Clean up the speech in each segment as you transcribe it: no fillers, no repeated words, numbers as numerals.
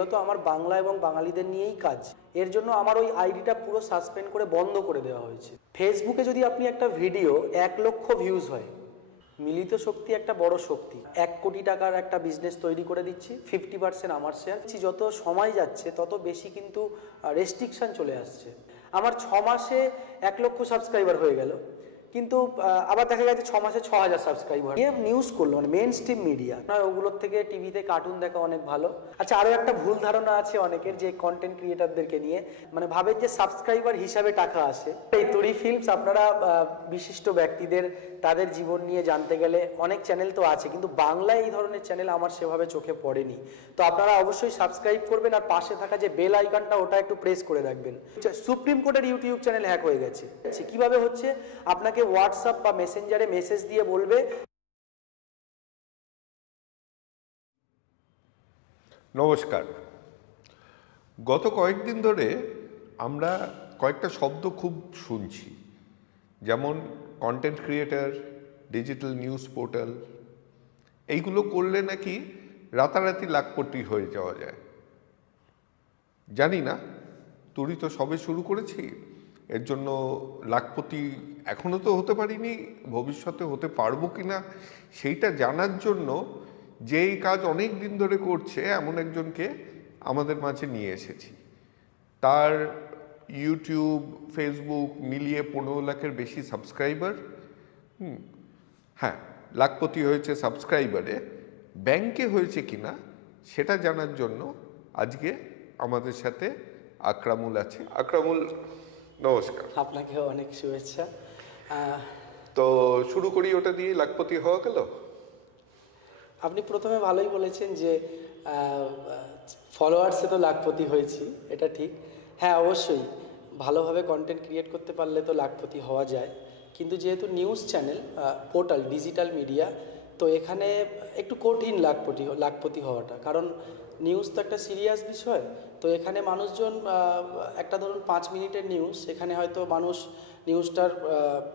মূলত আমার বাংলা এবং বাঙালিদের নিয়েই কাজ। এর জন্য আমার ওই আইডিটা পুরো সাসপেন্ড করে বন্ধ করে দেওয়া হয়েছে। ফেসবুকে যদি আপনি একটা ভিডিও 1 লক্ষ ভিউজ হয়, মিলিত শক্তি একটা বড় শক্তি। 1 কোটি টাকার একটা বিজনেস তৈরি করে দিচ্ছি, 50% আমার শেয়ার। যত সময় যাচ্ছে তত বেশি কিন্তু রেস্ট্রিকশন চলে আসছে। আমার 6 মাসে 1 লক্ষ সাবস্ক্রাইবার হয়ে গেল, কিন্তু আবার দেখা গেছে 6 মাসে 6000 সাবস্ক্রাইবার। নিউজ করলো মানে মেন স্ট্রিম মিডিয়া, ওগুলোর থেকে টিভিতে কার্টুন দেখা অনেক ভালো। আচ্ছা, আরও একটা ভুল ধারণা আছে অনেকের, যে কন্টেন্ট ক্রিয়েটারদেরকে নিয়ে মানে ভাবে যে সাবস্ক্রাইবার হিসাবে টাকা আসে। এই তুরি ফিল্মস, আপনারা বিশিষ্ট ব্যক্তিদের তাদের জীবন নিয়ে জানতে গেলে অনেক চ্যানেল তো আছে, কিন্তু বাংলায় এই ধরনের চ্যানেল আমার সেভাবে চোখে পড়েনি। তো আপনারা অবশ্যই সাবস্ক্রাইব করবেন, আর পাশে থাকা যে বেল আইকনটা ওটা একটু প্রেস করে রাখবেন। সুপ্রিম কোর্টের ইউটিউব চ্যানেল হ্যাক হয়ে গেছে। কিভাবে হচ্ছে? আপনাকে হোয়াটসঅ্যাপ বা মেসেঞ্জারে মেসেজ দিয়ে বলবে। নমস্কার। গত কয়েকদিন ধরে আমরা কয়েকটা শব্দ খুব শুনছি, যেমন content creator, digital news portal. এইগুলো করলে নাকি রাতারাতি লাখপতি হয়ে যাওয়া যায়। জানি না, তুই তো সবে শুরু করেছি, এর জন্য লাখপতি এখনো তো হতে পারিনি, ভবিষ্যতে হতে পারবো কিনা সেইটা জানার জন্য যেই কাজ অনেক দিন ধরে করছে এমন একজনকে আমাদের মাঝে নিয়ে এসেছি। তার ইউটিউব, ফেসবুক মিলিয়ে 15 লাখের বেশি সাবস্ক্রাইবার। হ্যাঁ, লাখপতি হয়েছে সাবস্ক্রাইবারে, ব্যাংকে হয়েছে কিনা সেটা জানার জন্য আজকে আমাদের সাথে আকরামুল আছে। আকরামুল, নমস্কার। আপনাকেও অনেক শুভেচ্ছা। তো শুরু করি ওটা দিয়ে, লাখপতি হওয়া গেল। আপনি প্রথমে ভালোই বলেছেন যে ফলোয়ার্সে তো লাখপতি হয়েছি, এটা ঠিক। হ্যাঁ, অবশ্যই ভালোভাবে কন্টেন্ট ক্রিয়েট করতে পারলে তো লাখপতি হওয়া যায়, কিন্তু যেহেতু news channel, portal, digital media, তো এখানে একটু কঠিন লাখপতি হওয়াটা। কারণ নিউজ তো একটা সিরিয়াস বিষয়। তো এখানে মানুষজন একটা ধরুন 5 মিনিটের নিউজ, এখানে হয়তো মানুষ নিউজটার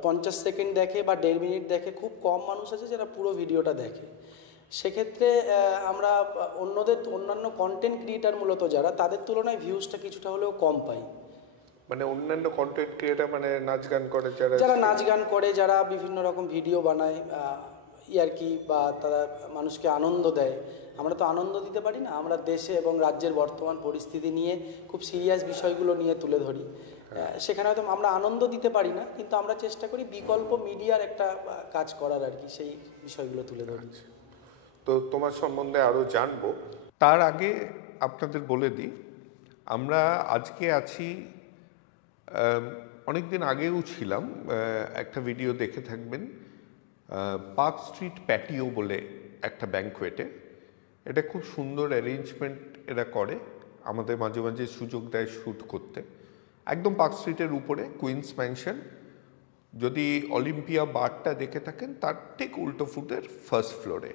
50 সেকেন্ড দেখে বা 1.5 মিনিট দেখে। খুব কম মানুষ আছে যারা পুরো ভিডিওটা দেখে। সেক্ষেত্রে আমরা অন্যান্য কন্টেন্ট ক্রিয়েটার মূলত যারা, তাদের তুলনায় ভিউজটা কিছুটা হলেও কম পাই। মানে অন্যান্য কন্টেন্ট ক্রিয়েটার মানে নাচ গান করে, যারা নাচ গান করে, যারা বিভিন্ন রকম ভিডিও বানায় ইয়ার্কি, বা তারা মানুষকে আনন্দ দেয়। আমরা তো আনন্দ দিতে পারি না, আমরা দেশে এবং রাজ্যের বর্তমান পরিস্থিতি নিয়ে খুব সিরিয়াস বিষয়গুলো নিয়ে তুলে ধরি। সেখানে হয়তো আমরা আনন্দ দিতে পারি না, কিন্তু আমরা চেষ্টা করি বিকল্প মিডিয়ার একটা কাজ করার আর কি, সেই বিষয়গুলো তুলে ধরি। তো তোমার সম্বন্ধে আরও জানবো, তার আগে আপনাদের বলে দিই, আমরা আজকে আছি, অনেকদিন আগেও ছিলাম, একটা ভিডিও দেখে থাকবেন, পার্ক স্ট্রিট প্যাটিও বলে একটা ব্যাংকুয়েটে। এটা খুব সুন্দর অ্যারেঞ্জমেন্ট এরা করে, আমাদের মাঝে মাঝে সুযোগ দেয় শ্যুট করতে। একদম পার্ক স্ট্রিটের উপরে কুইন্স ম্যানশন। যদি অলিম্পিয়া বারটা দেখে থাকেন, তার ঠিক উল্টো ফুটের ফার্স্ট ফ্লোরে।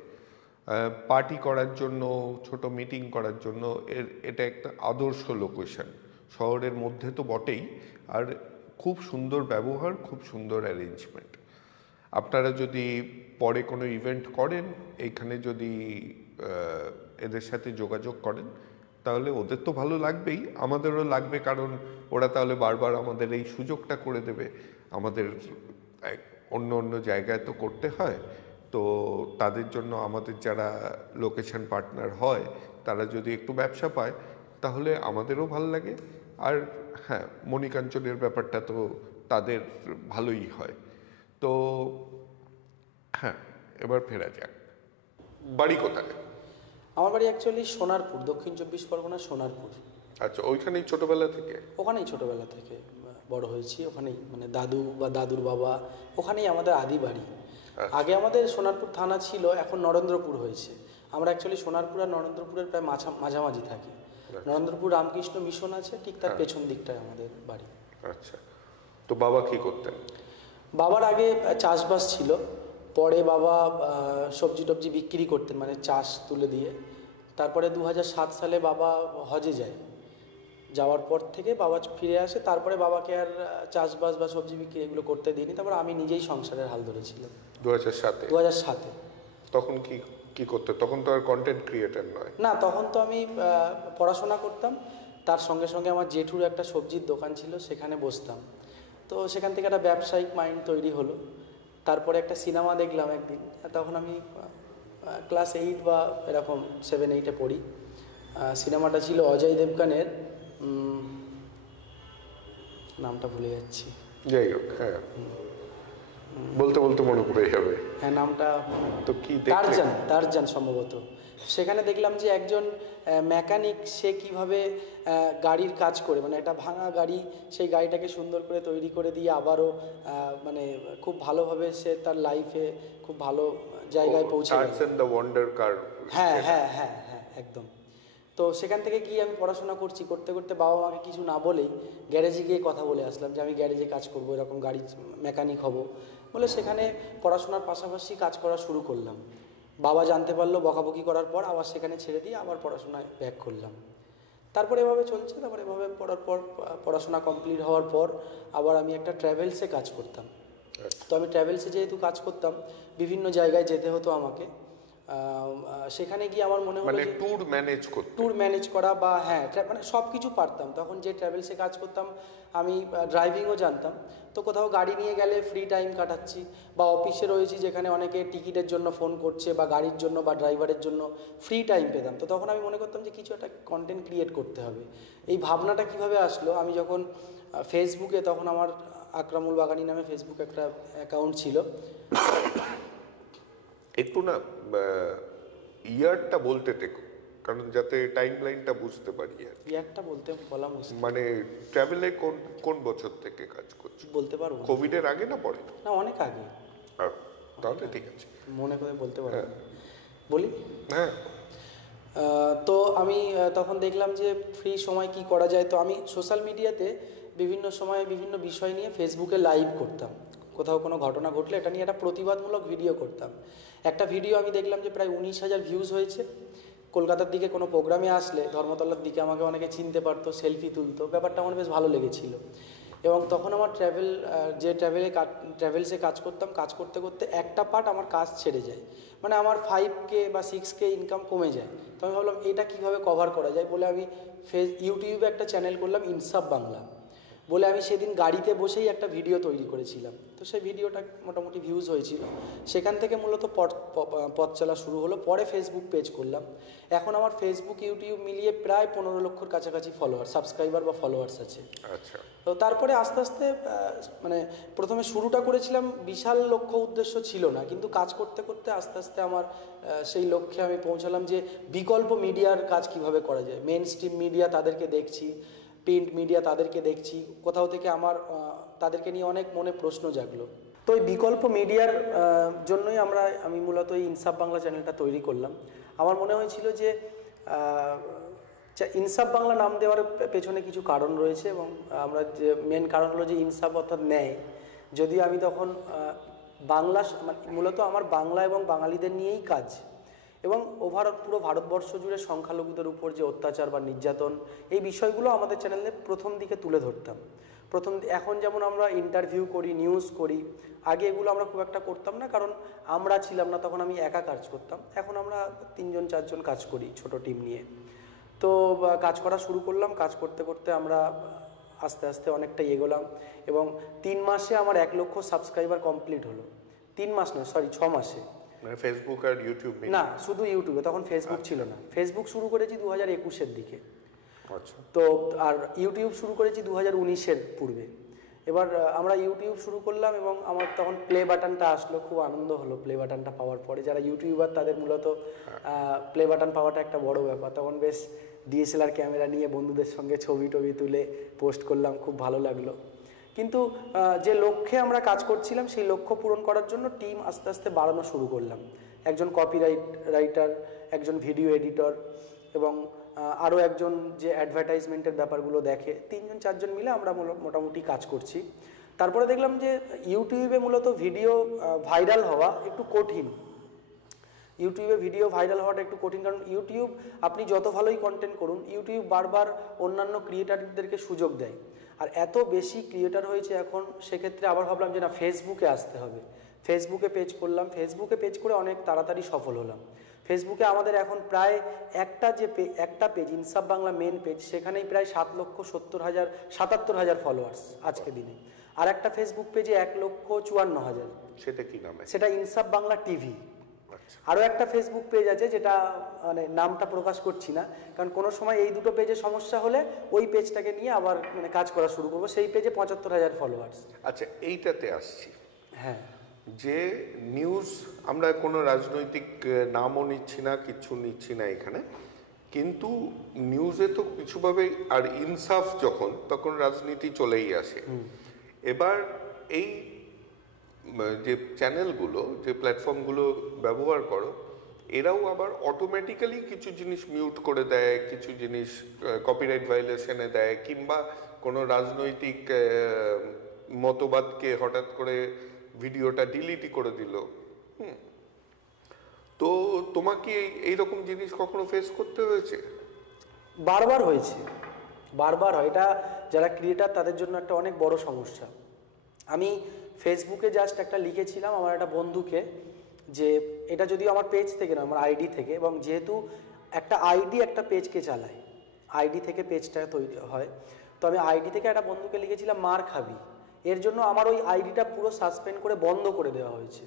পার্টি করার জন্য, ছোট মিটিং করার জন্য এটা একটা আদর্শ লোকেশন। শহরের মধ্যে তো বটেই, আর খুব সুন্দর ব্যবহার, খুব সুন্দর অ্যারেঞ্জমেন্ট। আপনারা যদি পরে কোনো ইভেন্ট করেন, এইখানে যদি এদের সাথে যোগাযোগ করেন, তাহলে ওদের তো ভালো লাগবেই, আমাদেরও লাগবে, কারণ ওরা তাহলে বারবার আমাদের এই সুযোগটা করে দেবে। আমাদের অন্য অন্য জায়গায় তো করতে হয়, তো তাদের জন্য আমাদের যারা লোকেশন পার্টনার হয়, তারা যদি একটু ব্যবসা পায় তাহলে আমাদেরও ভালো লাগে। আর হ্যাঁ, মণিকাঞ্চনের ব্যাপারটা তো তাদের ভালোই হয়। তো হ্যাঁ, এবার ফেরা যাক। বাড়ি কোথায়? আমার বাড়ি অ্যাকচুয়ালি সোনারপুর, দক্ষিণ 24 পরগনা সোনারপুর। আচ্ছা, ওইখানেই ছোটবেলা থেকে? ওখানেই ছোটবেলা থেকে বড় হয়েছি, ওখানেই মানে দাদু বা দাদুর বাবা, ওখানেই আমাদের আদি বাড়ি। আগে আমাদের সোনারপুর থানা ছিল, এখন নরেন্দ্রপুর হয়েছে। আমরা অ্যাকচুয়ালি সোনারপুর আর নরেন্দ্রপুরের প্রায় মাঝামাঝি থাকি। নরেন্দ্রপুর রামকৃষ্ণ মিশন আছে, ঠিক তার পেছন দিকটায় আমাদের বাড়ি। আচ্ছা, তো বাবা কি করতেন? বাবার আগে চাষবাস ছিল, পরে বাবা সবজি টবজি বিক্রি করতেন, মানে চাষ তুলে দিয়ে। তারপরে 2007 সালে বাবা হজে যায়, যাওয়ার পর থেকে বাবা ফিরে আসে। তারপরে বাবাকে আর চাষবাস বা সবজি বিক্রি এগুলো করতে দিইনি। তারপর আমি নিজেই সংসারের হাল ধরেছিলাম 2007-এ। 2007-এ। তখন কি কি করতে? তখন তো আর কন্টেন্ট ক্রিয়েটার নয়। না, তখন তো আমি পড়াশোনা করতাম, তার সঙ্গে সঙ্গে আমার জেঠুর একটা সবজির দোকান ছিল, সেখানে বসতাম। তো সেখান থেকে একটা ব্যবসায়িক মাইন্ড তৈরি হলো। তারপরে একটা সিনেমা দেখলাম একদিন, তখন আমি ক্লাস 8 বা এরকম 7-8-এ পড়ি। সিনেমাটা ছিল অজয় দেবগানের, নামটা ভুলে যাচ্ছি। যাই হোক, হ্যাঁ, বলতে বলতে মনে পড়ে যাবে। হ্যাঁ, নামটা তো কি টারজান সম্ভবত। সেখানে দেখলাম যে একজন মেকানিক, সে কিভাবে গাড়ির কাজ করে, মানে একটা ভাঙা গাড়ি, সেই গাড়িটাকে সুন্দর করে তৈরি করে দিয়ে আবারও মানে খুব ভালোভাবে সে তার লাইফে খুব ভালো জায়গায় পৌঁছে গেছে। দ্য ওয়ান্ডার কার। হ্যাঁ হ্যাঁ হ্যাঁ হ্যাঁ, একদম। তো সেখান থেকে গিয়ে আমি পড়াশোনা করতে করতে বাবা মাকে কিছু না বলেই গ্যারেজে গিয়ে কথা বলে আসলাম যে আমি গ্যারেজে কাজ করব, এরকম গাড়ি মেকানিক হব বলে সেখানে পড়াশোনার পাশাপাশি কাজ করা শুরু করলাম। বাবা জানতে পারলো, বকাবকি করার পর আবার সেখানে ছেড়ে দিয়ে আবার পড়াশোনায় ব্যাক করলাম। তারপরে এভাবে চলছে। তারপরে এভাবে পড়ার পর পড়াশোনা কমপ্লিট হওয়ার পর আবার আমি একটা ট্র্যাভেলসে কাজ করতাম। তো আমি ট্র্যাভেলসে যেহেতু কাজ করতাম, বিভিন্ন জায়গায় যেতে হতো আমাকে। সেখানে গিয়ে আমার মনে হলো যে ট্যুর ম্যানেজ করা বা হ্যাঁ, মানে সব কিছু পারতাম। তখন যে ট্র্যাভেলসে কাজ করতাম আমি ড্রাইভিংও জানতাম। তো কোথাও গাড়ি নিয়ে গেলে ফ্রি টাইম কাটাচ্ছি, বা অফিসে রয়েছি যেখানে অনেকে টিকিটের জন্য ফোন করছে বা গাড়ির জন্য বা ড্রাইভারের জন্য ফ্রি টাইম পেতাম। তো তখন আমি মনে করতাম যে কিছু একটা কন্টেন্ট ক্রিয়েট করতে হবে। এই ভাবনাটা কিভাবে আসলো, আমি যখন ফেসবুকে, তখন আমার আকরামুল বাগানি নামে ফেসবুকে একটা অ্যাকাউন্ট ছিল। একটু না ইয়ারটা বলতে দেখো, কারণ যাতে টাইম লাইনটা বুঝতে পারি। ইয়ারটা বলা মুশকিল। মানে ট্রাভেলে কোন বছর থেকে কাজ করছো বলতে পারবো? কোভিডের আগে না পরে? না, অনেক আগে। তাহলে ঠিক আছে, মনে করে বলতে পারবো। বলি। হ্যাঁ। তো আমি তখন দেখলাম যে ফ্রি সময় কি করা যায়। তো আমি সোশ্যাল মিডিয়াতে বিভিন্ন সময় বিভিন্ন বিষয় নিয়ে ফেসবুকে লাইভ করতাম। কোথাও কোনো ঘটনা ঘটলে এটা নিয়ে একটা প্রতিবাদমূলক ভিডিও করতাম। একটা ভিডিও আমি দেখলাম যে প্রায় 19,000 ভিউজ হয়েছে। কলকাতার দিকে কোনো প্রোগ্রামে আসলে ধর্মতলার দিকে আমাকে অনেকে চিনতে পারতো, সেলফি তুলতো, ব্যাপারটা আমার বেশ ভালো লেগেছিল। এবং তখন আমার ট্র্যাভেলসে কাজ করতাম, কাজ করতে করতে একটা পার্ট আমার কাজ ছেড়ে যায়, মানে আমার 5K বা 6K ইনকাম কমে যায়। তো আমি ভাবলাম এটা কীভাবে কভার করা যায় বলে আমি ইউটিউবে একটা চ্যানেল করলাম, ইনসাফ বাংলা বলে। আমি সেদিন গাড়িতে বসেই একটা ভিডিও তৈরি করেছিলাম। তো সেই ভিডিওটা মোটামুটি ভিউজ হয়েছিল। সেখান থেকে মূলত পথ চলা শুরু হলো। পরে ফেসবুক পেজ করলাম। এখন আমার ফেসবুক ইউটিউব মিলিয়ে প্রায় 15 লক্ষর কাছাকাছি সাবস্ক্রাইবার বা ফলোয়ার্স আছে। আচ্ছা। তো তারপরে আস্তে আস্তে মানে প্রথমে শুরুটা করেছিলাম, বিশাল লক্ষ্য উদ্দেশ্য ছিল না, কিন্তু কাজ করতে করতে আস্তে আস্তে আমার সেই লক্ষ্যে আমি পৌঁছালাম যে বিকল্প মিডিয়ার কাজ কিভাবে করা যায়। মেন স্ট্রিম মিডিয়া তাদেরকে দেখছি, প্রিন্ট মিডিয়া তাদেরকে দেখছি, কোথাও থেকে আমার তাদেরকে নিয়ে অনেক মনে প্রশ্ন জাগলো। তো এই বিকল্প মিডিয়ার জন্যই আমি মূলত এই ইনসাফ বাংলা চ্যানেলটা তৈরি করলাম। আমার মনে হয়েছিল যে ইনসাফ বাংলা নাম দেওয়ার পেছনে কিছু কারণ রয়েছে, এবং আমরা যে মেন কারণ হলো যে ইনসাফ অর্থাৎ ন্যায়। যদিও আমি তখন মূলত আমার বাংলা এবং বাঙালিদের নিয়েই কাজ, এবং পুরো ভারতবর্ষ জুড়ে সংখ্যালঘুদের উপর যে অত্যাচার বা নির্যাতন, এই বিষয়গুলো আমাদের চ্যানেলে প্রথম দিকে তুলে ধরতাম। এখন যেমন আমরা ইন্টারভিউ করি, নিউজ করি, আগে এগুলো আমরা খুব একটা করতাম না, কারণ আমরা ছিলাম না, তখন আমি একা কাজ করতাম। এখন আমরা 3-4জন কাজ করি ছোট টিম নিয়ে। তো কাজ করা শুরু করলাম, কাজ করতে করতে আমরা আস্তে আস্তে অনেকটা এগোলাম, এবং 3 মাসে আমার 1 লক্ষ সাবস্ক্রাইবার কমপ্লিট হলো। 3 মাস নয়, সরি 6 মাসে। ফেসবুক আর ইউটিউব না, শুধু ইউটিউবে, তখন ফেসবুক ছিল না। ফেসবুক শুরু করেছি 2021-এর দিকে। আচ্ছা। তো আর ইউটিউব শুরু করেছি 2019-এর পূর্বে। এবার আমরা ইউটিউব শুরু করলাম, এবং আমার তখন প্লে বাটনটা আসলো। খুব আনন্দ হলো প্লে বাটনটা পাওয়ার পরে। যারা ইউটিউবার তাদের মূলত প্লে বাটন পাওয়াটা একটা বড় ব্যাপার। তখন বেশ DSLR ক্যামেরা নিয়ে বন্ধুদের সঙ্গে ছবি তুলে পোস্ট করলাম, খুব ভালো লাগলো। কিন্তু যে লক্ষ্যে আমরা কাজ করছিলাম সেই লক্ষ্য পূরণ করার জন্য টিম আস্তে আস্তে বাড়ানো শুরু করলাম। একজন রাইটার, একজন ভিডিও এডিটর, এবং আরও একজন যে অ্যাডভার্টাইজমেন্টের ব্যাপারগুলো দেখে, 3-4জন মিলে আমরা মোটামুটি কাজ করছি। তারপরে দেখলাম যে ইউটিউবে মূলত ভিডিও ভাইরাল হওয়া একটু কঠিন। ইউটিউবে ভিডিও ভাইরাল হওয়াটা একটু কঠিন, কারণ ইউটিউব আপনি যত ভালোই কন্টেন্ট করুন, ইউটিউব বারবার অন্যান্য ক্রিয়েটারদেরকে সুযোগ দেয়। আর এত বেশি ক্রিয়েটার হয়েছে এখন, সেক্ষেত্রে আবার ভাবলাম যে না, ফেসবুকে আসতে হবে। ফেসবুকে পেজ করলাম। ফেসবুকে পেজ করে অনেক তাড়াতাড়ি সফল হলাম। ফেসবুকে আমাদের এখন প্রায় একটা পেজ ইনসাফ বাংলা মেন পেজ, সেখানেই প্রায় 7,77,000 ফলোয়ার্স আজকে দিনে। আর একটা ফেসবুক পেজে 1,54,000। সেটা কি নামে? সেটা ইনসাফ বাংলা টিভি। আচ্ছা। আরও একটা ফেসবুক পেজ আছে যেটা মানে নামটা প্রকাশ করছি না, কারণ কোনো সময় এই দুটো পেজে সমস্যা হলে ওই পেজটাকে নিয়ে আবার মানে কাজ করা শুরু করবো। সেই পেজে 75,000 ফলোয়ার্স। আচ্ছা, এইটাতে আসছি। হ্যাঁ, যে নিউজ, আমরা কোনো রাজনৈতিক নামও নিচ্ছি না, কিচ্ছু নিচ্ছি না এখানে, কিন্তু নিউজে তো কিছুভাবে, আর ইনসাফ যখন তখন রাজনীতি চলেই আসে। এবার এই যে চ্যানেলগুলো, যে প্ল্যাটফর্মগুলো ব্যবহার করো, এরাও আবার অটোমেটিক্যালি কিছু জিনিস মিউট করে দেয়, কিছু জিনিস কপিরাইট ভায়োলেশনে দেয়, কিংবা কোনো রাজনৈতিক মতবাদকে হঠাৎ করে ভিডিওটা ডিলিটই করে দিল। তো তোমাকে এইরকম জিনিস কখনো ফেস করতে হয়েছে? বারবার হয়েছে, বারবার হয়। এটা যারা ক্রিয়েটার তাদের জন্য একটা অনেক বড় সমস্যা। আমি ফেসবুকে জাস্ট একটা লিখেছিলাম আমার একটা বন্ধুকে, যে এটা যদিও আমার পেজ থেকে না, আমার আইডি থেকে, এবং যেহেতু একটা আইডি একটা পেজকে চালায়, আইডি থেকে পেজটা তৈরি হয়, তো আমি আইডি থেকে একটা বন্ধুকে লিখেছিলাম মার খাবি। এর জন্য আমার ওই আইডিটা পুরো সাসপেন্ড করে বন্ধ করে দেওয়া হয়েছে।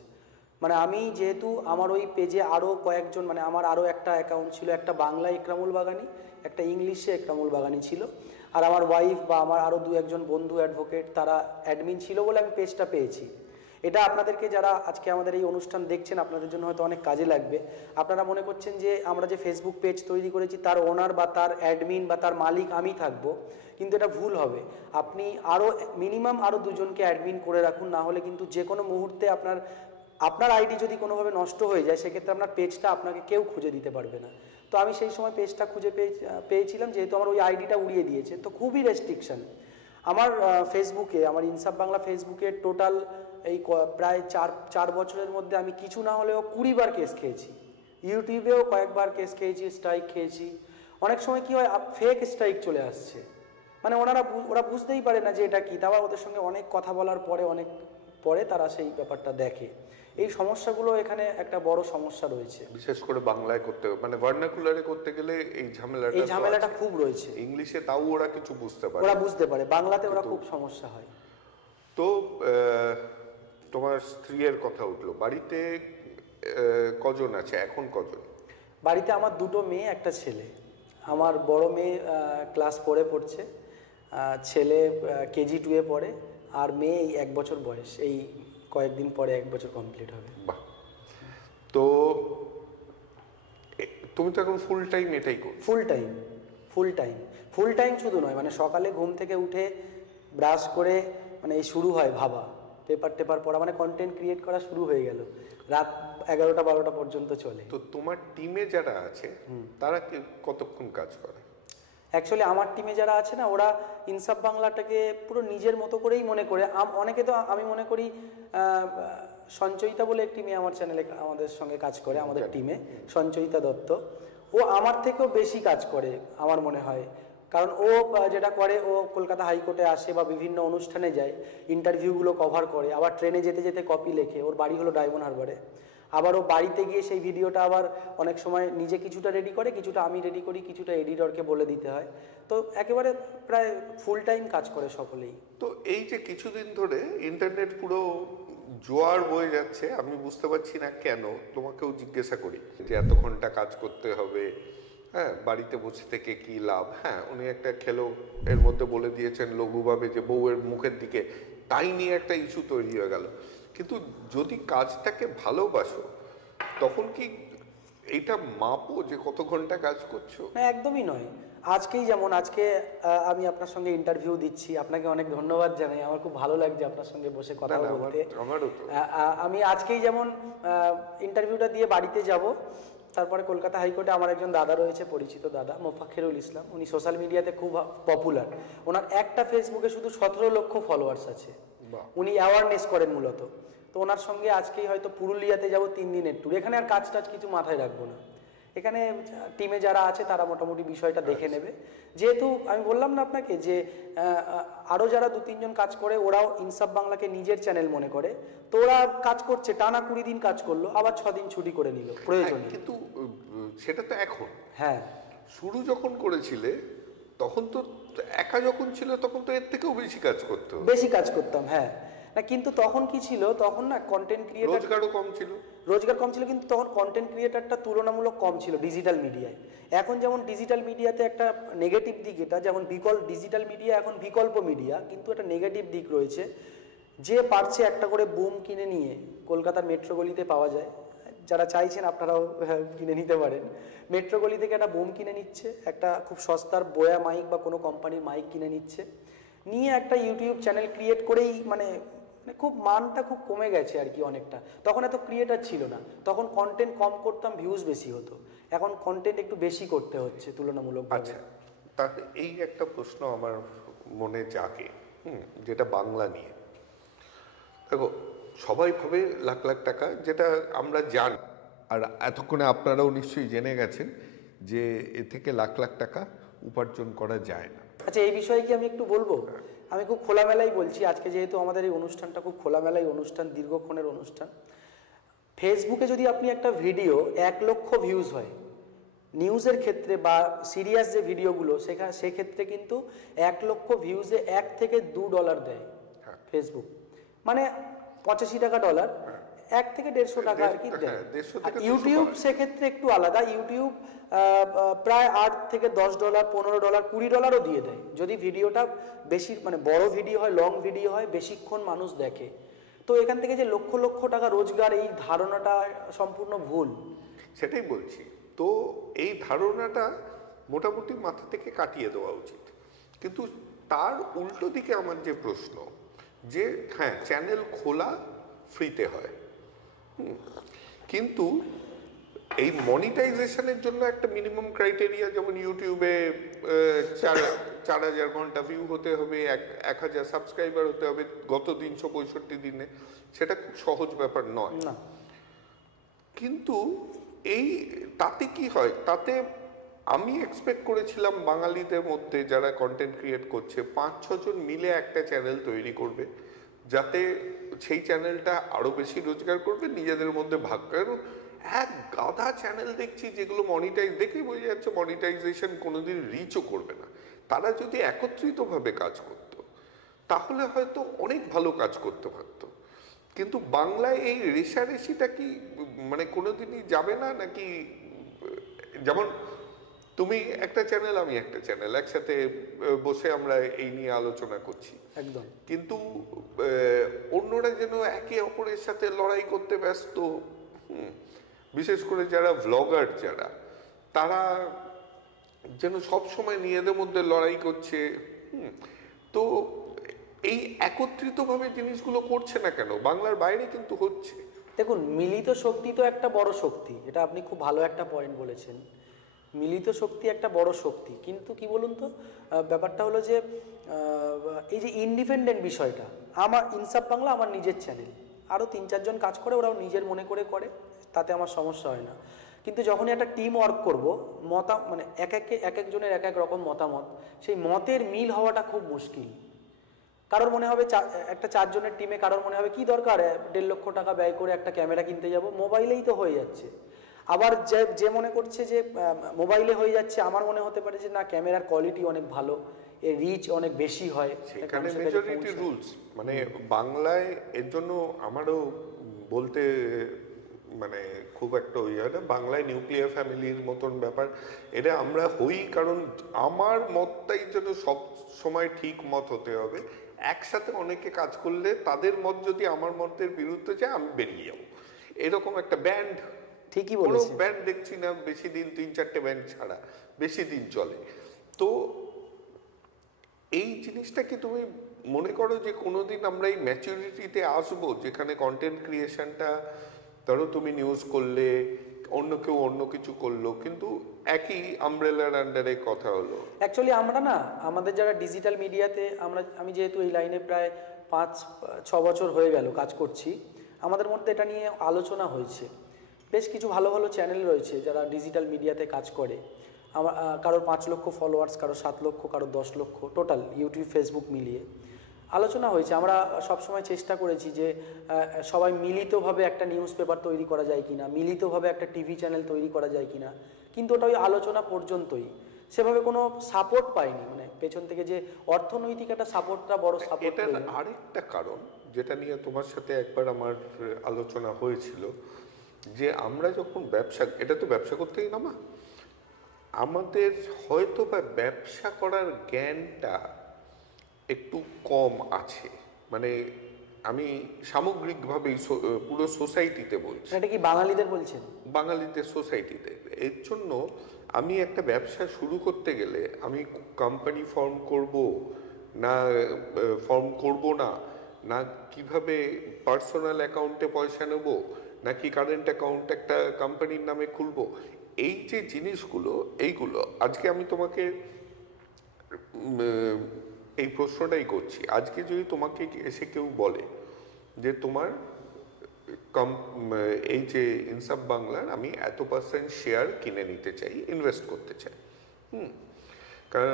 মানে আমি যেহেতু আমার ওই পেজে আরও কয়েকজন, মানে আমার আরও একটা অ্যাকাউন্ট ছিল, একটা বাংলা একরামুল বাগানি, একটা ইংলিশে একরামুল বাগানি ছিল, আর আমার ওয়াইফ বা আমার আরও 2-1 বন্ধু অ্যাডভোকেট তারা অ্যাডমিন ছিল বলে আমি পেজটা পেয়েছি। এটা আপনাদেরকে, যারা আজকে আমাদের এই অনুষ্ঠান দেখছেন, আপনাদের জন্য হয়তো অনেক কাজে লাগবে। আপনারা মনে করছেন যে আমরা যে ফেসবুক পেজ তৈরি করেছি তার ওনার বা তার অ্যাডমিন বা তার মালিক আমি থাকবো, কিন্তু এটা ভুল হবে। আপনি আরও মিনিমাম আরও 2 জনকে অ্যাডমিন করে রাখুন, না হলে কিন্তু যে কোনো মুহূর্তে আপনার আইডি যদি কোনোভাবে নষ্ট হয়ে যায়, সেক্ষেত্রে আপনার পেজটা আপনাকে কেউ খুঁজে দিতে পারবে না। তো আমি সেই সময় পেজটা খুঁজে পেয়েছিলাম, যেহেতু আমার ওই আইডিটা উড়িয়ে দিয়েছে, তো খুবই রেস্ট্রিকশন আমার ফেসবুকে, আমার ইনসাফ বাংলা ফেসবুকে টোটাল এই প্রায় 4 বছরের মধ্যে আমি কিছু না হলেও 20 বার কেস খেয়েছি। ইউটিউবেও কয়েকবার কেস খেয়েছি, স্ট্রাইক খেয়েছি। অনেক সময় কি হয়, ফেক স্ট্রাইক চলে আসছে, মানে ওরা বুঝতেই পারে না যে এটা কি, তারপর ওদের সঙ্গে অনেক কথা বলার পরে অনেক পরে তারা সেই ব্যাপারটা দেখে। এই সমস্যাগুলো এখানে একটা বড় সমস্যা রয়েছে, বিশেষ করে বাংলায় করতে, মানে ভার্নাকুলারে করতে গেলে এই ঝামেলাটা খুব রয়েছে। ইংলিশে তাও ওরা কিছু বুঝতে পারে, বাংলাতে ওরা খুব সমস্যা হয়। তো তোমার স্ত্রীর কথা উঠলো, বাড়িতে কজন আছে এখন? কজন? বাড়িতে আমার 2টো মেয়ে, একটা ছেলে। আমার বড় মেয়ে ক্লাস 4-এ পড়ছে, ছেলে কেজি 2-এ পড়ে, আর মেয়ে এই 1 বছর বয়স, এই কয়েকদিন পরে 1 বছর কমপ্লিট হবে। বাহ। তো তুমি তো এখন ফুল টাইম এটাই করো? ফুল টাইম শুধু নয়, মানে সকালে ঘুম থেকে উঠে ব্রাশ করে মানে এই শুরু হয় ভাবা, পেপার পড়া, মানে কন্টেন্ট ক্রিয়েট করা শুরু হয়ে গেল, রাত 11টা-12টা পর্যন্ত চলে। তো তোমার টিমে যারা আছে তারা কতক্ষণ কাজ করে? অ্যাকচুয়ালি আমার টিমে যারা আছে না, ওরা ইনসাফ বাংলাটাকে পুরো নিজের মতো করেই মনে করে। অনেকে তো আমি মনে করি, সঞ্চয়িতা বলে একটি মেয়ে আমার চ্যানেলে আমাদের সঙ্গে কাজ করে, আমাদের টিমে, সঞ্চয়িতা দত্ত, ও আমার থেকেও বেশি কাজ করে আমার মনে হয়। কারণ ও যেটা করে, ও কলকাতা হাইকোর্টে আসে বা বিভিন্ন অনুষ্ঠানে যায়, ইন্টারভিউগুলো কভার করে, আবার ট্রেনে যেতে যেতে কপি লেখে। ওর বাড়ি হলো ডায়মন্ড হারবারে। আবার ও বাড়িতে গিয়ে সেই ভিডিওটা আবার অনেক সময় নিজে কিছুটা রেডি করে, কিছুটা আমি রেডি করি, কিছুটা এডিটরকে বলে দিতে হয়। তো একেবারে প্রায় ফুল টাইম কাজ করে সকলেই। তো এই যে কিছুদিন ধরে ইন্টারনেট পুরো জোয়ার বয়ে যাচ্ছে, আমি বুঝতে পারছি না কেন, তোমাকেও জিজ্ঞাসা করি যে এত ঘন্টা কাজ করতে হবে, হ্যাঁ, বাড়িতে বসে থেকে কি লাভ? হ্যাঁ, উনি একটা খেলো এর মধ্যে বলে দিয়েছেন লঘুভাবে যে বউয়ের মুখের দিকে, তাই নিয়ে একটা ইস্যু তৈরি হয়ে গেল। কিন্তু যদি কাজটাকে ভালোবাসো, তখন কি এইটা মাপো যে কত ঘন্টা কাজ করছো? না, একদমই নয়। আজকেই যেমন আজকে আমি আপনার সঙ্গে ইন্টারভিউ দিচ্ছি, আপনাকে অনেক ধন্যবাদ জানাই, আমার খুব ভালো লাগছে আপনার সঙ্গে বসে কথা বলতে। আমারও তো। আমি আজকেই যেমন ইন্টারভিউটা দিয়ে বাড়িতে যাব, তারপরে কলকাতা হাইকোর্টে আমার একজন দাদা রয়েছে, পরিচিত দাদা, মোফাক্কেরুল ইসলাম। উনি সোশ্যাল মিডিয়াতে খুব পপুলার। ওনার একটা ফেসবুকে শুধু 17 লক্ষ ফলোয়ার্স আছে। উনি অ্যাওয়ারনেস করেন মূলত। তো ওনার সঙ্গে আজকেই হয়তো পুরুলিয়াতে যাব 3 দিনের ট্যুর। এখানে আর কাজ টাজ কিছু মাথায় রাখবো না, এখানে টিমে যারা আছে তারা মোটামুটি বিষয়টা দেখে নেবে। যেহেতু আমি বললাম না আপনাকে যে আরও যারা 2-3 জন কাজ করে ওরাও ইনসাফ বাংলাকে নিজের চ্যানেল মনে করে, তো ওরা কাজ করছে, টানা 20 দিন কাজ করলো, আবার 6 দিন ছুটি করে নিল প্রয়োজনে। কিন্তু সেটা তো এখন, হ্যাঁ শুরু যখন করেছিলে তখন তো একা যখন ছিল তখন তো এর থেকেও বেশি কাজ করতো, বেশি কাজ করতাম। হ্যাঁ না, কিন্তু তখন কি ছিল, তখন না কন্টেন্ট ক্রিয়েটার রোজগারও কম ছিল। রোজগার কম ছিল, কিন্তু তখন কন্টেন্ট ক্রিয়েটারটা তুলনামূলক কম ছিল ডিজিটাল মিডিয়ায়। এখন যেমন ডিজিটাল মিডিয়াতে একটা নেগেটিভ দিক, এটা যেমন ডিজিটাল মিডিয়া এখন বিকল্প মিডিয়া, কিন্তু একটা নেগেটিভ দিক রয়েছে। যে পারছে একটা করে বুম কিনে নিয়ে, কলকাতার মেট্রো গলিতে পাওয়া যায়, যারা চাইছেন আপনারাও কিনে নিতে পারেন, মেট্রো গলি থেকে একটা বুম কিনে নিচ্ছে, একটা খুব সস্তার বোয়া মাইক বা কোনো কোম্পানির মাইক কিনে নিচ্ছে, নিয়ে একটা ইউটিউব চ্যানেল ক্রিয়েট করেই মানে খুব মানটা খুব কমে গেছে আর কি অনেকটা। তখন এত ক্রিয়েটার ছিল না, তখন কন্টেন্ট কম করতাম, ভিউজ বেশি হতো। এখন কন্টেন্ট একটু বেশি করতে হচ্ছে তুলনামূলক। আচ্ছা, তাহলে এই একটা প্রশ্ন আমার মনে জাগে, যেটা বাংলা নিয়ে। দেখো, সবাই ভাবে লাখ লাখ টাকা, যেটা আমরা জানি, আর এতক্ষণে আপনারাও নিশ্চয়ই জেনে গেছেন যে এ থেকে লাখ লাখ টাকা উপার্জন করা যায় না। আচ্ছা, এই বিষয়ে কি আমি একটু বলবো? আমি খুব খোলামেলাই বলছি আজকে, যেহেতু আমাদের এই অনুষ্ঠানটা খুব খোলামেলাই অনুষ্ঠান, দীর্ঘক্ষণের অনুষ্ঠান। ফেসবুকে যদি আপনি একটা ভিডিও 1 লক্ষ ভিউজ হয়, নিউজের ক্ষেত্রে বা সিরিয়াস যে ভিডিওগুলো সেক্ষেত্রে কিন্তু 1 লক্ষ ভিউজে $1 থেকে $2 দেয় ফেসবুক, মানে $85 $1 থেকে $150 আর কি দেয়। ইউটিউব সেক্ষেত্রে একটু আলাদা, ইউটিউব প্রায় $8 থেকে $10, $15, $20ও দিয়ে দেয় যদি ভিডিওটা বেশি মানে বড় ভিডিও হয়, লং ভিডিও হয়, বেশিক্ষণ মানুষ দেখে। তো এখান থেকে যে লক্ষ লক্ষ টাকা রোজগার, এই ধারণাটা সম্পূর্ণ ভুল। সেটাই বলছি, তো এই ধারণাটা মোটামুটি মাথা থেকে কাটিয়ে দেওয়া উচিত। কিন্তু তার উল্টো দিকে আমার যে প্রশ্ন, যে হ্যাঁ চ্যানেল খোলা ফ্রিতে হয়, কিন্তু এই মনিটাইজেশনের জন্য একটা মিনিমাম ক্রাইটেরিয়া, যেমন ইউটিউবে 4,000 ঘন্টা ভিউ হতে হবে, 1,000 সাবস্ক্রাইবার হতে হবে গত 365 দিনে, সেটা খুব সহজ ব্যাপার নয়। কিন্তু এই তাতে কি হয়, তাতে আমি এক্সপেক্ট করেছিলাম বাঙালিদের মধ্যে যারা কন্টেন্ট ক্রিয়েট করছে 5-6 জন মিলে একটা চ্যানেল তৈরি করবে, যাতে সেই চ্যানেলটা আরো বেশি রোজগার করবে, নিজেদের মধ্যে ভাগ করে। এক গাধা চ্যানেল দেখছি যেগুলো মনিটাইজ, দেখেই বোঝা যাচ্ছে মনিটাইজেশন কোনোদিন রিচও করবে না। তারা যদি একত্রিতভাবে কাজ করতো তাহলে হয়তো অনেক ভালো কাজ করতে পারতো। কিন্তু বাংলায় এই রেশারেশিটা কি মানে কোনোদিনই যাবে না নাকি? যেমন তুমি একটা চ্যানেল, আমি একটা চ্যানেল, একসাথে বসে আমরা এই নিয়ে আলোচনা করছি একদম, কিন্তু অন্যরা যেন একে অপরের সাথে লড়াই করতে ব্যস্ত। বিশেষ করে যারা ভ্লগার, যারা তারা যেন সব সময় নিজেদের মধ্যে লড়াই করছে। তো এই একত্রিতভাবে জিনিসগুলো করছে না কেন? বাংলার বাইরে কিন্তু হচ্ছে। দেখুন, মিলিত শক্তি তো একটা বড় শক্তি, এটা আপনি খুব ভালো একটা পয়েন্ট বলেছেন। মিলিত শক্তি একটা বড় শক্তি, কিন্তু কি বলুন তো, ব্যাপারটা হলো যে এই যে ইন্ডিপেন্ডেন্ট বিষয়টা, আমার ইনসাফ বাংলা আমার নিজের চ্যানেল, আরও 3-4 জন কাজ করে, ওরাও নিজের মনে করে করে, তাতে আমার সমস্যা হয় না। কিন্তু যখনই একটা টিম ওয়ার্ক করবো, মানে এক একজনের এক এক রকম মতামত, সেই মতের মিল হওয়াটা খুব মুশকিল। কারোর মনে হবে একটা 4 জনের টিমে, কারোর মনে হবে কি দরকার 1.5 লক্ষ টাকা ব্যয় করে একটা ক্যামেরা কিনতে যাব, মোবাইলেই তো হয়ে যাচ্ছে। আবার যে মনে করছে যে মোবাইলে হয়ে যাচ্ছে, আমার মনে হতে পারে যে না, ক্যামেরার কোয়ালিটি অনেক ভালো, এর রিচ অনেক বেশি হয়। সেখানে মেজরিটি রুলস, মানে বাংলায় এর জন্য আমারও বলতে মানে খুব একটা ওই হয় না, বাংলায় নিউক্লিয়ার ফ্যামিলির মতন ব্যাপার। এটা আমরা হই কারণ আমার মতটাই যেন সব সময় ঠিক মত হতে হবে। একসাথে অনেকে কাজ করলে তাদের মত যদি আমার মতের বিরুদ্ধে যায়, আমি বেরিয়ে যাবো, এরকম একটা ব্যান্ড। ঠিকই বলেছেন, কোনো ব্যান্ড দেখছি না বেশি দিন, 3-4টে ব্যান্ড ছাড়া বেশি দিন চলে। তো এই জিনিসটা কি তুমি মনে করো যে কোনোদিন আমরা এই ম্যাচুরিটিতে আসবো, যেখানে কন্টেন্ট ক্রিয়েশনটা, ধরো তুমি নিউজ করলে, অন্য কেউ অন্য কিছু করলো, কিন্তু একই আমব্রেলার আন্ডারে কথা হলো? অ্যাকচুয়ালি আমরা না, আমাদের যারা ডিজিটাল মিডিয়াতে, আমি যেহেতু এই লাইনে প্রায় 5-6 বছর হয়ে গেল কাজ করছি, আমাদের মধ্যে এটা নিয়ে আলোচনা হয়েছে বেশ কিছু ভালো ভালো চ্যানেল রয়েছে যারা ডিজিটাল মিডিয়াতে কাজ করে। আমার কারোর 5 লক্ষ ফলোয়ার্স, কারোর 7 লক্ষ, কারোর 10 লক্ষ, টোটাল ইউটিউব ফেসবুক মিলিয়ে আলোচনা হয়েছে। আমরা সবসময় চেষ্টা করেছি যে সবাই মিলিতভাবে একটা নিউজ পেপার তৈরি করা যায় কিনা, মিলিতভাবে একটা টিভি চ্যানেল তৈরি করা যায় কিনা, কিন্তু ওটা ওই আলোচনা পর্যন্তই, সেভাবে কোনো সাপোর্ট পাইনি। মানে পেছন থেকে যে অর্থনৈতিক একটা সাপোর্টটা বড় সাপোর্ট। এটার আরেকটা কারণ যেটা নিয়ে তোমার সাথে একবার আমার আলোচনা হয়েছিল, যে আমরা যখন ব্যবসা, এটা তো ব্যবসা করতেই নামা, আমাদের হয়তো বা ব্যবসা করার জ্ঞানটা একটু কম আছে। মানে আমি সামগ্রিকভাবেই পুরো সোসাইটিতে বলছি। এটা কি বাঙালিদের বলছেন? বাঙালিদের সোসাইটিতে। এর জন্য আমি একটা ব্যবসা শুরু করতে গেলে আমি কোম্পানি ফর্ম করব না ফর্ম করব না, না কিভাবে পার্সোনাল অ্যাকাউন্টে পয়সা নেব, নাকি কারেন্ট অ্যাকাউন্ট একটা কোম্পানির নামে খুলব, এই যে জিনিসগুলো, এইগুলো আজকে আমি তোমাকে এই প্রশ্নটাই করছি। আজকে যদি তোমাকে এসে কেউ বলে যে তোমার এই যে ইনসাফ বাংলার আমি এত % শেয়ার কিনে নিতে চাই, ইনভেস্ট করতে চাই, কারণ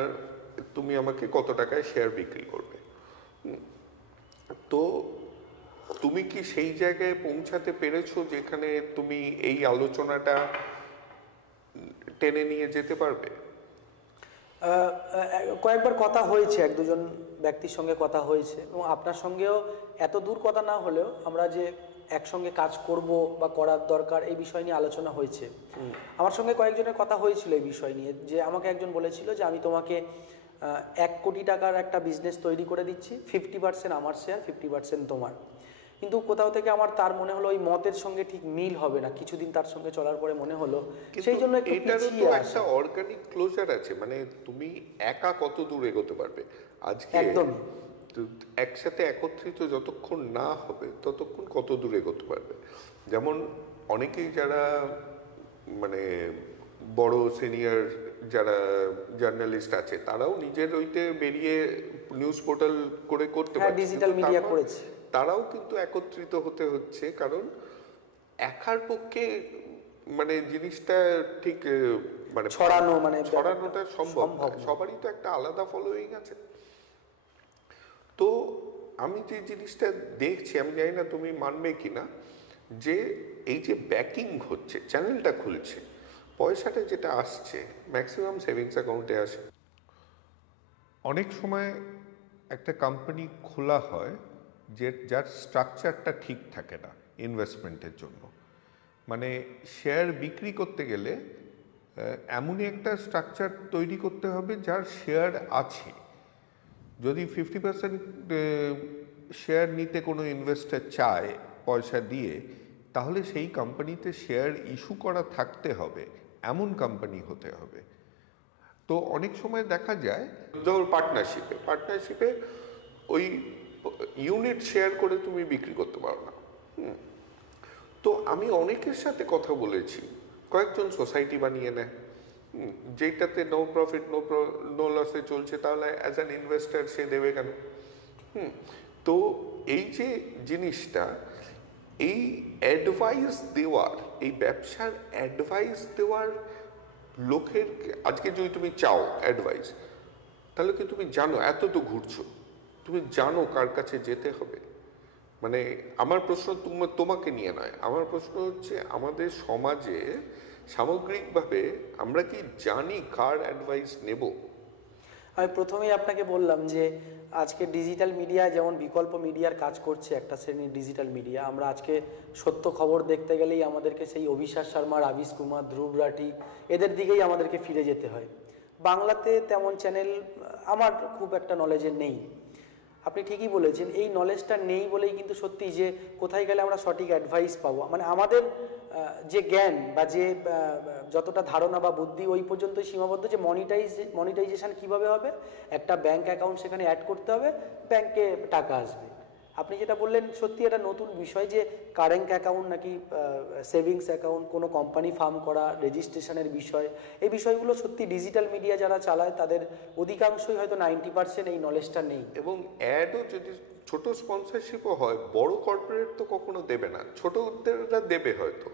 তুমি আমাকে কত টাকায় শেয়ার বিক্রি করবে, তো তুমি কি সেই জায়গায় পৌঁছাতে পেরেছো যেখানে তুমি এই আলোচনাটা টেনে নিয়ে যেতে পারবে? কয়েকবার কথা হয়েছে, 1-2 জন ব্যক্তির সঙ্গে কথা হয়েছে, এবং আপনার সঙ্গেও এত দূর কথা না হলেও আমরা যে একসঙ্গে কাজ করব বা করার দরকার এই বিষয় নিয়ে আলোচনা হয়েছে। আমার সঙ্গে কয়েকজনের কথা হয়েছিল এই বিষয় নিয়ে, যে আমাকে একজন বলেছিল যে আমি তোমাকে 1 কোটি টাকার একটা বিজনেস তৈরি করে দিচ্ছি, 50% আমার শেয়ার, 50% তোমার। কিন্তু কোথাও থেকে আমার তার মনে হলো ওই মতের সঙ্গে ঠিক মিল হবে না, কিছুদিন তার সঙ্গে চলার পরে মনে হলো সেই জন্য একটু পিছিয়ে আসা। একটা অর্গানিক ক্লোজার আছে, মানে তুমি একা কত দূর এগোতে পারবে আজকে, একদমই একসাথে একত্রিত যতক্ষণ না হবে ততক্ষণ কত দূর এগোতে পারবে। যেমন অনেকেই যারা মানে বড় সিনিয়র যারা জার্নালিস্ট আছে তারাও নিজের ওইতে বেরিয়ে নিউজ পোর্টাল করে করতে পারে, ডিজিটাল মিডিয়া করেছে, তারাও কিন্তু একত্রিত হতে হচ্ছে, কারণ একার পক্ষে মানে জিনিসটা ঠিক মানে ছড়ানোটা সম্ভব না। সবারই তো একটা আলাদা ফলোয়িং আছে। তো আমি যে জিনিসটা দেখছি, আমি জানি না তুমি মানবে কিনা, যে এই যে ব্যাকিং হচ্ছে, চ্যানেলটা খুলছে, পয়সাটা যেটা আসছে ম্যাক্সিমাম সেভিংস অ্যাকাউন্টে আসে। অনেক সময় একটা কোম্পানি খোলা হয় যে যার স্ট্রাকচারটা ঠিক থাকে না ইনভেস্টমেন্টের জন্য। মানে শেয়ার বিক্রি করতে গেলে এমনই একটা স্ট্রাকচার তৈরি করতে হবে যার শেয়ার আছে। যদি 50% শেয়ার নিতে কোনো ইনভেস্টর চায় পয়সা দিয়ে, তাহলে সেই কোম্পানিতে শেয়ার ইস্যু করা থাকতে হবে, এমন কোম্পানি হতে হবে। তো অনেক সময় দেখা যায় ধর পার্টনারশিপে ওই ইউনিট শেয়ার করে তুমি বিক্রি করতে পারো না। তো আমি অনেকের সাথে কথা বলেছি, কয়েকজন সোসাইটি বানিয়ে নেয় যেটাতে নো প্রফিট নো লসে চলছে, তাহলে অ্যাজ অ্যান ইনভেস্টার সে দেবে কেন? তো এই যে জিনিসটা, এই অ্যাডভাইস দেওয়ার, এই ব্যবসার অ্যাডভাইস দেওয়ার লোকের, আজকে যদি তুমি চাও অ্যাডভাইস, তাহলে কি তুমি জানো এত তো ঘুরছো, তুমি জানো কার কাছে যেতে হবে? মানে আমার প্রশ্ন তোমাকে নিয়ে নয়, আমার প্রশ্ন হচ্ছে আমাদের সমাজে সামগ্রিকভাবে আমরা কি জানি কার অ্যাডভাইস নেব? আমি প্রথমেই আপনাকে বললাম যে আজকে ডিজিটাল মিডিয়া যেমন বিকল্প মিডিয়ার কাজ করছে একটা শ্রেণীর ডিজিটাল মিডিয়া, আমরা আজকে সত্য খবর দেখতে গেলেই আমাদেরকে সেই অভিষেক শর্মা, রাবিশ কুমার, ধ্রুব রাঠি এদের দিকেই আমাদেরকে ফিরে যেতে হয়। বাংলাতে তেমন চ্যানেল আমার খুব একটা নলেজের নেই। আপনি ঠিকই বলেছেন, এই নলেজটা নেই বলেই কিন্তু সত্যি যে কোথায় গেলে আমরা সঠিক অ্যাডভাইস পাবো, মানে আমাদের যে জ্ঞান বা যে যতটা ধারণা বা বুদ্ধি ওই পর্যন্তই সীমাবদ্ধ। যে মনিটাইজেশন কিভাবে হবে, একটা ব্যাংক অ্যাকাউন্ট সেখানে অ্যাড করতে হবে, ব্যাংকে টাকা আসবে। আপনি যেটা বললেন সত্যি এটা নতুন বিষয়, যে কারেন্ট অ্যাকাউন্ট নাকি সেভিংস অ্যাকাউন্ট, কোনো কোম্পানি ফার্ম করা, রেজিস্ট্রেশনের বিষয়, এই বিষয়গুলো সত্যি ডিজিটাল মিডিয়া যারা চালায় তাদের অধিকাংশই হয়তো 90% এই নলেজটা নেই। এবং অ্যাডও যদি ছোট স্পন্সরশিপও হয়, বড় কর্পোরেট তো কখনো দেবে না, ছোট উদ্যোগীরা দেবে হয়তো,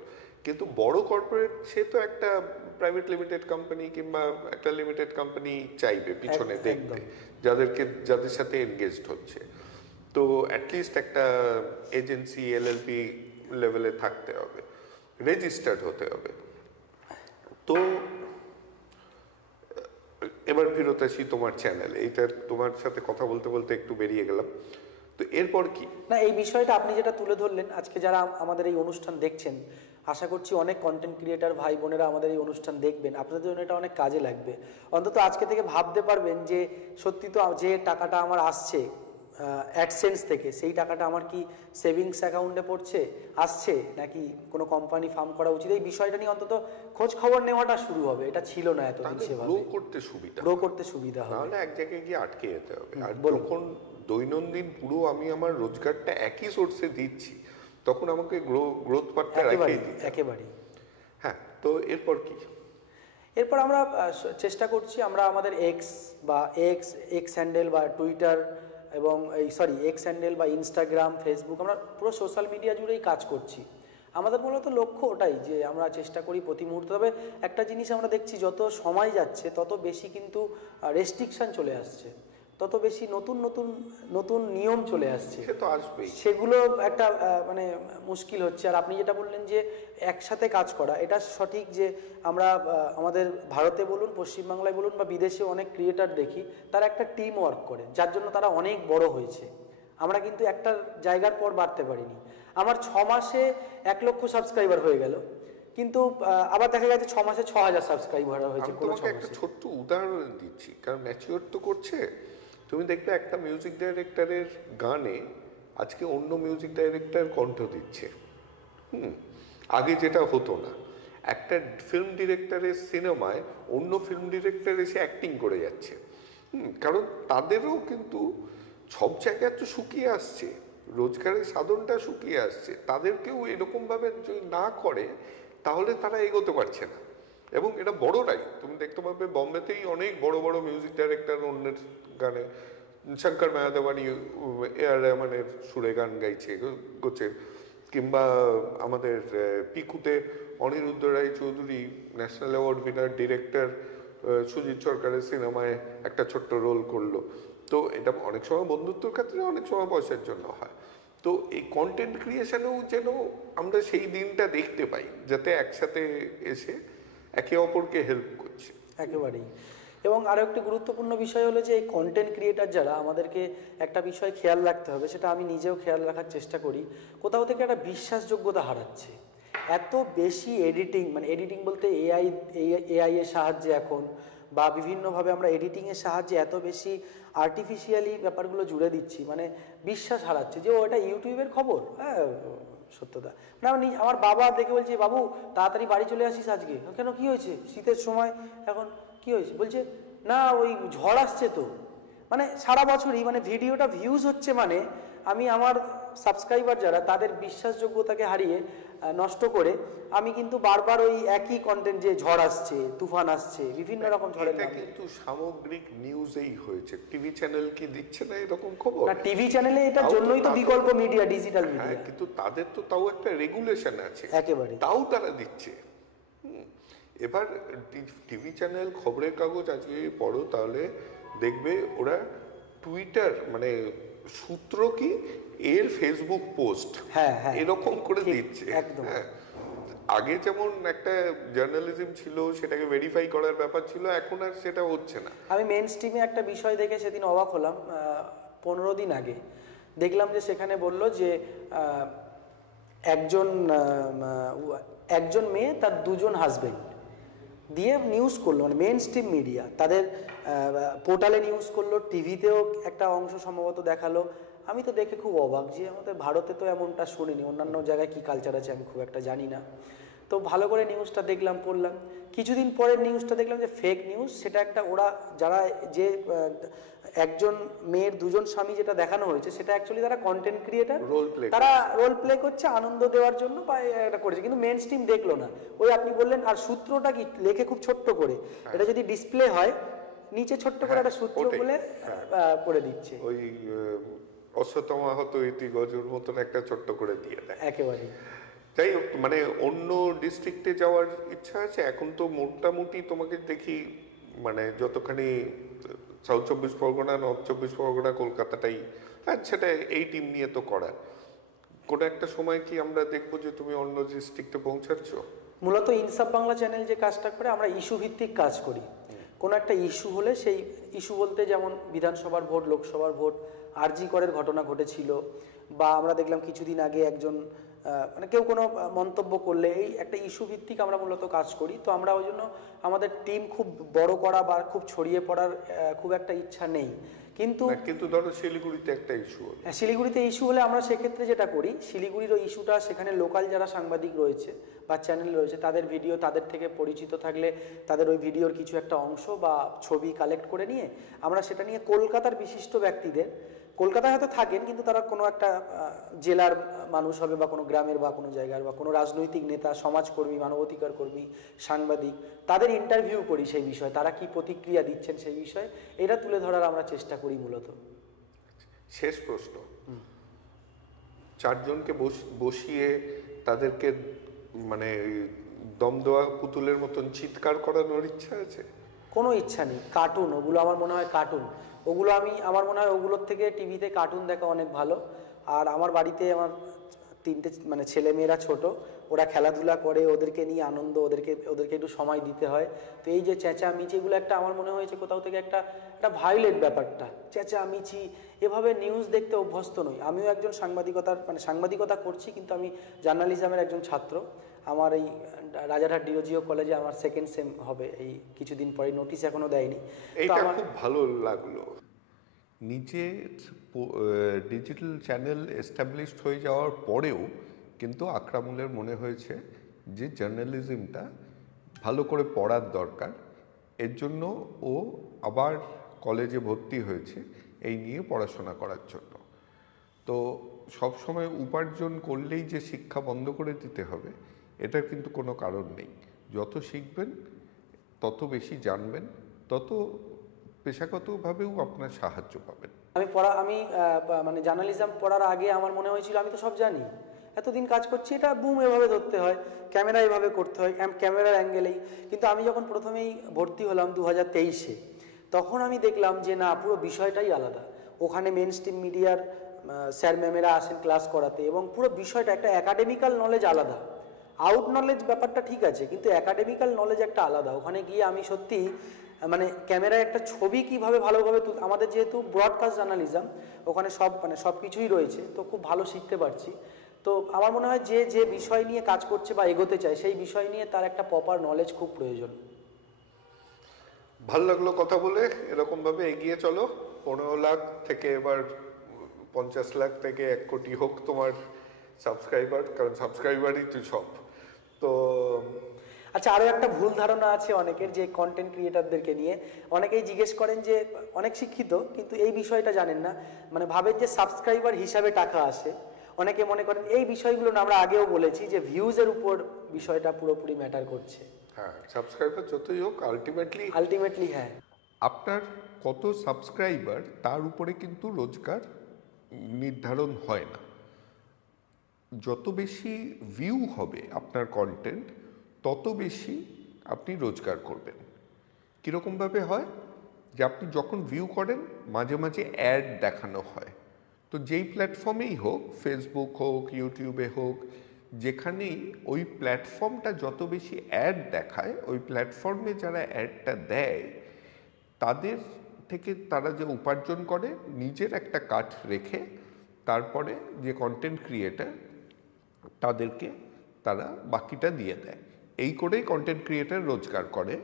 কিন্তু বড় কর্পোরেট সে তো একটা প্রাইভেট লিমিটেড কোম্পানি কিংবা একটা লিমিটেড কোম্পানি চাইবে পিছনে দেখতে যাদের সাথে এনগেজড হচ্ছে। তো অ্যাটলিস্ট একটা এজেন্সি এলএলপি লেভেলে থাকতে হবে, রেজিস্টার্ড হতে হবে। তো এবার ফেরত আসি তোমার চ্যানেলে, এইটা তোমার সাথে কথা বলতে বলতে একটু বেরিয়ে গেলাম। তো এরপর কি? না, এই বিষয়টা আপনি যেটা তুলে ধরলেন, আজকে যারা আমাদের এই অনুষ্ঠান দেখছেন, আশা করছি অনেক কন্টেন্ট ক্রিয়েটার ভাই বোনেরা আমাদের এই অনুষ্ঠান দেখবেন, আপনাদের জন্য এটা অনেক কাজে লাগবে। অন্তত আজকে থেকে ভাবতে পারবেন যে সত্যি তো যে টাকাটা আমার আসছে অ্যাডসেন্স থেকে, সেই টাকাটা আমার কি সেভিংস অ্যাকাউন্টে পড়ছে আসছে, নাকি কোনো কোম্পানি ফার্ম করা উচিত, এই বিষয়টা নিয়ে অন্তত খোঁজ খবর নেওয়াটা শুরু হবে। এটা ছিল না এতদিন, সেভাবে গ্রো করতে সুবিধা হবে। নাহলে এক জায়গায় গিয়ে আটকে যেতে হবে। আর যখন দৈনন্দিন পুরো আমি আমার রোজগারটা একই সোর্সে দিচ্ছি, তখন আমাকে গ্রোথ পার্টটা রাখিয়ে দিতে একেবারেই। হ্যাঁ, তো এরপর কি? এরপর আমরা চেষ্টা করছি, আমরা আমাদের এক্স হ্যান্ডেল বা টুইটার এবং এক্স হ্যান্ডেল বা ইনস্টাগ্রাম, ফেসবুক, আমরা পুরো সোশ্যাল মিডিয়া জুড়েই কাজ করছি। আমাদের মূলত লক্ষ্য ওটাই, যে আমরা চেষ্টা করি প্রতি মুহূর্তে। তবে একটা জিনিস আমরা দেখছি, যত সময় যাচ্ছে তত বেশি কিন্তু রেস্ট্রিকশন চলে আসছে, তত বেশি নতুন নিয়ম চলে আসছে, সে তো আসবেই। সেগুলো একটা মানে মুশকিল হচ্ছে। আর আপনি যেটা বললেন যে একসাথে কাজ করা, এটা সঠিক, যে আমরা আমাদের ভারতে বলুন, পশ্চিমবাংলায় বলুন বা বিদেশে অনেক ক্রিয়েটার দেখি, তারা একটা টিম ওয়ার্ক করে, যার জন্য তারা অনেক বড় হয়েছে। আমরা কিন্তু একটা জায়গার পর বাড়তে পারিনি। আমার 6 মাসে 1 লক্ষ সাবস্ক্রাইবার হয়ে গেল, কিন্তু আবার দেখা গেছে 6 মাসে 6000 সাবস্ক্রাইবার হয়েছে। তোমাকে একটা ছোট্ট উদাহরণ দিচ্ছি, কারণ ম্যাচিওর তো করছে। তুমি দেখবে একটা মিউজিক ডাইরেক্টরের গানে আজকে অন্য মিউজিক ডাইরেক্টর কণ্ঠ দিচ্ছে। আগে যেটা হতো না। একটা ফিল্ম ডিরেক্টরের সিনেমায় অন্য ফিল্ম ডিরেক্টর এসে অ্যাক্টিং করে যাচ্ছে। কারণ তাদেরও কিন্তু সব জায়গায় তো শুকিয়ে আসছে, রোজগারের সাধনটা শুকিয়ে আসছে। তাদেরকেও এরকমভাবে যদি না করে তাহলে তারা এগোতে পারছে না। এবং এটা বড়রাই, তুমি দেখতে পাবে বম্বেতেই অনেক বড় বড় মিউজিক ডাইরেক্টর অন্যের গানে, শঙ্কর মায়াদেবানি এআর রহমানের সুরে গান গাইছে গোছের, কিংবা আমাদের পিকুতে Aniruddha Roy Chowdhury national award winner director Sujit সরকারের সিনেমায় একটা ছোট্ট রোল করলো। তো এটা অনেক সময় বন্ধুত্বর ক্ষেত্রে, অনেক সময় পয়সার জন্য হয়। তো এই কন্টেন্ট ক্রিয়েশনেও যেন আমরা সেই দিনটা দেখতে পাই, যাতে একসাথে এসে একে অপরকে হেল্প করছে। একেবারেই। এবং আরও একটি গুরুত্বপূর্ণ বিষয় হলো যে এই কন্টেন্ট ক্রিয়েটার যারা, আমাদেরকে একটা বিষয় খেয়াল রাখতে হবে, সেটা আমি নিজেও খেয়াল রাখার চেষ্টা করি, কোথাও থেকে একটা বিশ্বাসযোগ্যতা হারাচ্ছে। এত বেশি এডিটিং, মানে এডিটিং বলতে এআই এর সাহায্যে এখন, বা বিভিন্নভাবে আমরা এডিটিংয়ের সাহায্যে এত বেশি আর্টিফিশিয়ালি ব্যাপারগুলো জুড়ে দিচ্ছি, মানে বিশ্বাস হারাচ্ছে যে ওটা ইউটিউবের খবর। হ্যাঁ, সত্যতা না। আমার বাবা দেখে বলছে, বাবু তাড়াতাড়ি বাড়ি চলে আসিস আজকে। কেন, কি হয়েছে? শীতের সময় এখন কি হয়েছে? বলছে না, ওই ঝড় আসছে তো। মানে সারা বছরই মানে ভিডিওটা ভিউজ হচ্ছে, মানে আমি আমার সাবস্ক্রাইবার যারা, তাদের বিশ্বাসযোগ্যতাকে হারিয়ে নষ্ট করে আমি কিন্তু বারবার ওই একই কন্টেন্ট, যে ঝড় আসছে, তুফান আসছে, বিভিন্ন রকম ঝড়ের নাম। কিন্তু সামগ্রিক নিউজেই হয়েছে, টিভি চ্যানেল কি দিচ্ছে না এরকম খবর? না, টিভি চ্যানেলে এটার জন্যই তো বিকল্প মিডিয়া, ডিজিটাল মিডিয়া। কিন্তু তাদের তো তাও একটা রেগুলেশন আছে, একেবারে, তাও তারা দিচ্ছে। এবার টিভি চ্যানেল, খবরের কাগজ আজকে পড়ো তাহলে দেখবে ওরা টুইটার, মানে সূত্র কি এর ফেসবুক পোস্ট, এরকম করে দিচ্ছে। একদম। আগে যেমন একটা জার্নালিজম ছিল, সেটাকে ভেরিফাই করার ব্যাপার ছিল, এখন আর সেটা হচ্ছে না। আমি মেন স্ট্রিমে একটা বিষয় দেখে সেদিন অবাক হলাম। 15 দিন আগে দেখলাম যে সেখানে বলল যে একজন মেয়ে তার 2 জন হাজবেন্ড দিয়ে নিউজ করলো, মানে মেন স্ট্রিম মিডিয়া তাদের পোর্টালে নিউজ করলো, টিভিতেও একটা অংশ সম্ভবত দেখালো। আমি তো দেখে খুব অবাক, যে আমাদের ভারতে তো এমনটা শুনিনি, অন্যান্য জায়গায় কি কালচার আছে আমি খুব একটা জানি না। তো ভালো করে নিউজটা দেখলাম, পড়লাম। কিছুদিন পরের নিউজটা দেখলাম যে ফেক নিউজ। সেটা একটা, ওরা যারা, যে একজন মেয়ের 2 জন স্বামী যেটা দেখানো হয়েছে, সেটা অ্যাকচুয়ালি তারা কন্টেন্ট ক্রিয়েটার, তারা রোল প্লে করছে আনন্দ দেওয়ার জন্য, বা এটা করেছে, কিন্তু মেন স্ট্রিম দেখলো না। ওই আপনি বললেন, আর সূত্রটা কি লেখে খুব ছোট্ট করে, এটা যদি ডিসপ্লে হয় নিচে ছোট্ট করে একটা সূত্র বলে করে দিচ্ছে, ওই অশ্বতমা হতো ইতি গজুর মতন একটা ছোট্ট করে দিয়ে দেয়। একেবারে। যাই হোক, মানে অন্য ডিস্ট্রিক্টে যাওয়ার ইচ্ছা আছে? এখন তো মোটামুটি তোমাকে দেখি মানে যতখানি সাউথ 24 পরগনা, নর্থ 24 পরগনা, কলকাতাটাই, হ্যাঁ সেটা এই টিম নিয়ে তো করার। কোনো একটা সময় কি আমরা দেখবো যে তুমি অন্য ডিস্ট্রিক্টে পৌঁছাচ্ছ? মূলত ইনসাফ বাংলা চ্যানেল যে কাজটা করে, আমরা ইস্যু ভিত্তিক কাজ করি। কোনো একটা ইস্যু হলে সেই ইস্যু বলতে যেমন বিধানসভার ভোট, লোকসভার ভোট, আরজি করের ঘটনা ঘটেছিল, বা আমরা দেখলাম কিছুদিন আগে একজন মানে কেউ কোনো মন্তব্য করলে, এই একটা ইস্যু ভিত্তিক আমরা মূলত কাজ করি। তো আমরা ওই জন্য আমাদের টিম খুব বড় করা বা খুব ছড়িয়ে পড়ার খুব একটা ইচ্ছা নেই। কিন্তু ধরো শিলিগুড়িতে একটা ইস্যু হলো, শিলিগুড়িতে ইস্যু হলে আমরা সেক্ষেত্রে যেটা করি, শিলিগুড়ির ওই ইস্যুটা সেখানে লোকাল যারা সাংবাদিক রয়েছে বা চ্যানেল রয়েছে তাদের ভিডিও, তাদের থেকে পরিচিত থাকলে তাদের ওই ভিডিওর কিছু একটা অংশ বা ছবি কালেক্ট করে নিয়ে আমরা সেটা নিয়ে কলকাতার বিশিষ্ট ব্যক্তিদের, কলকাতায় হয়তো থাকেন কিন্তু তারা কোনো একটা জেলার মানুষ হবে বা কোনো গ্রামের বা কোনো জায়গার বা কোনো রাজনৈতিক নেতা, সমাজকর্মী, মানবাধিকার কর্মী, সাংবাদিক, তাদের ইন্টারভিউ করি সেই বিষয়ে, তারা কি প্রতিক্রিয়া দিচ্ছেন সেই বিষয়ে, এটা তুলে ধরার আমরা চেষ্টা করি মূলত। শেষ প্রশ্ন, চারজনকে বসিয়ে তাদেরকে মানে দম দেওয়া পুতুলের মতন চিৎকার করানোর ইচ্ছা আছে? কোনো ইচ্ছা নেই। কার্টুন ওগুলো আমার মনে হয়, কার্টুন ওগুলো আমার মনে হয় ওগুলোর থেকে টিভিতে কার্টুন দেখা অনেক ভালো। আর আমার বাড়িতে আমার 3টে মানে ছেলেমেয়েরা ছোট, ওরা খেলাধুলা করে, ওদেরকে নিয়ে আনন্দ, ওদেরকে একটু সময় দিতে হয়। তো এই যে চেঁচামেচি, এগুলো একটা আমার মনে হয়েছে কোথাও থেকে একটা ভায়োলেন্ট ব্যাপারটা, চেঁচামেচি, এভাবে নিউজ দেখতে অভ্যস্ত নই। আমিও একজন সাংবাদিকতা করছি, কিন্তু আমি জার্নালিজমের একজন ছাত্র। আমার এই রাজারহাট ডিওজিও কলেজে আমার সেকেন্ড সেম হবে এই কিছুদিন পরে, নোটিশ এখনো দেয়নি। এইটা খুব ভালো লাগলো। নিজে ডিজিটাল চ্যানেল এস্টাবলিশড হয়ে যাওয়ার পরেও কিন্তু আকরামুলের মনে হয়েছে যে জার্নালিজমটা ভালো করে পড়ার দরকার। এর জন্য ও আবার কলেজে ভর্তি হয়েছে এই নিয়ে পড়াশোনা করার জন্য। তো সবসময় উপার্জন করলেই যে শিক্ষা বন্ধ করে দিতে হবে এটার কিন্তু কোনো কারণ নেই। যত শিখবেন তত বেশি জানবেন, তত পেশাগতভাবেও আপনার সাহায্য পাবেন। আমি মানে জার্নালিজম পড়ার আগে আমার মনে হয়েছিল আমি তো সব জানি, এতদিন কাজ করছি, এটা বুম এভাবে ধরতে হয়, ক্যামেরা এভাবে করতে হয়, ক্যামেরার অ্যাঙ্গেলেই। কিন্তু আমি যখন প্রথমেই ভর্তি হলাম 2023-এ, তখন আমি দেখলাম যে না, পুরো বিষয়টাই আলাদা। ওখানে মেন স্ট্রিম মিডিয়ার স্যার ম্যামেরা আসেন ক্লাস করাতে, এবং পুরো বিষয়টা একটা একাডেমিক্যাল নলেজ আলাদা। আউট নলেজ ব্যাপারটা ঠিক আছে, কিন্তু একাডেমিক্যাল নলেজ একটা আলাদা। ওখানে গিয়ে আমি সত্যি মানে ক্যামেরায় একটা ছবি কিভাবে ভালোভাবে আমাদের যেহেতু ব্রডকাস্ট জার্নালিজম, ওখানে সব কিছুই রয়েছে, তো খুব ভালো শিখতে পারছি। তো আমার মনে হয় যে বিষয় নিয়ে কাজ করছে বা এগোতে চায় সেই বিষয় নিয়ে তার একটা প্রপার নলেজ খুব প্রয়োজন। ভালো লাগলো কথা বলে। এরকমভাবে এগিয়ে চলো। 15 লাখ থেকে এবার 50 লাখ থেকে 1 কোটি হোক তোমার সাবস্ক্রাইবার, কারণ সাবস্ক্রাইবারই তো সব। তো আচ্ছা, আরও একটা ভুল ধারণা আছে অনেকের, যে কন্টেন্ট ক্রিয়েটারদেরকে নিয়ে অনেকেই জিজ্ঞেস করেন যে অনেক শিক্ষিত কিন্তু এই বিষয়টা জানেন না, মানে ভাবেন যে সাবস্ক্রাইবার হিসাবে টাকা আসে। অনেকে মনে করেন এই বিষয়গুলো না, আমরা আগেও বলেছি যে ভিউজের উপর বিষয়টা পুরোপুরি ম্যাটার করছে। হ্যাঁ, সাবস্ক্রাইবার যতই হোক আলটিমেটলি হ্যাঁ, আপনার কত সাবস্ক্রাইবার তার উপরে কিন্তু রোজগার নির্ধারণ হয় না। যত বেশি ভিউ হবে আপনার কন্টেন্ট তত বেশি আপনি রোজগার করবেন। কীরকমভাবে হয় যে আপনি যখন ভিউ করেন মাঝে মাঝে অ্যাড দেখানো হয়। তো যেই প্ল্যাটফর্মেই হোক, ফেসবুক হোক, ইউটিউবে হোক, যেখানেই ওই প্ল্যাটফর্মটা যত বেশি অ্যাড দেখায়, ওই প্ল্যাটফর্মে যারা অ্যাডটা দেয় তাদের থেকে তারা যে উপার্জন করে নিজের একটা কাট রেখে, তারপরে যে কন্টেন্ট ক্রিয়েটার তাদেরকে তারা বাকিটা দিয়ে দেয়। এই করেই কন্টেন্ট ক্রিয়েটার রোজগার করে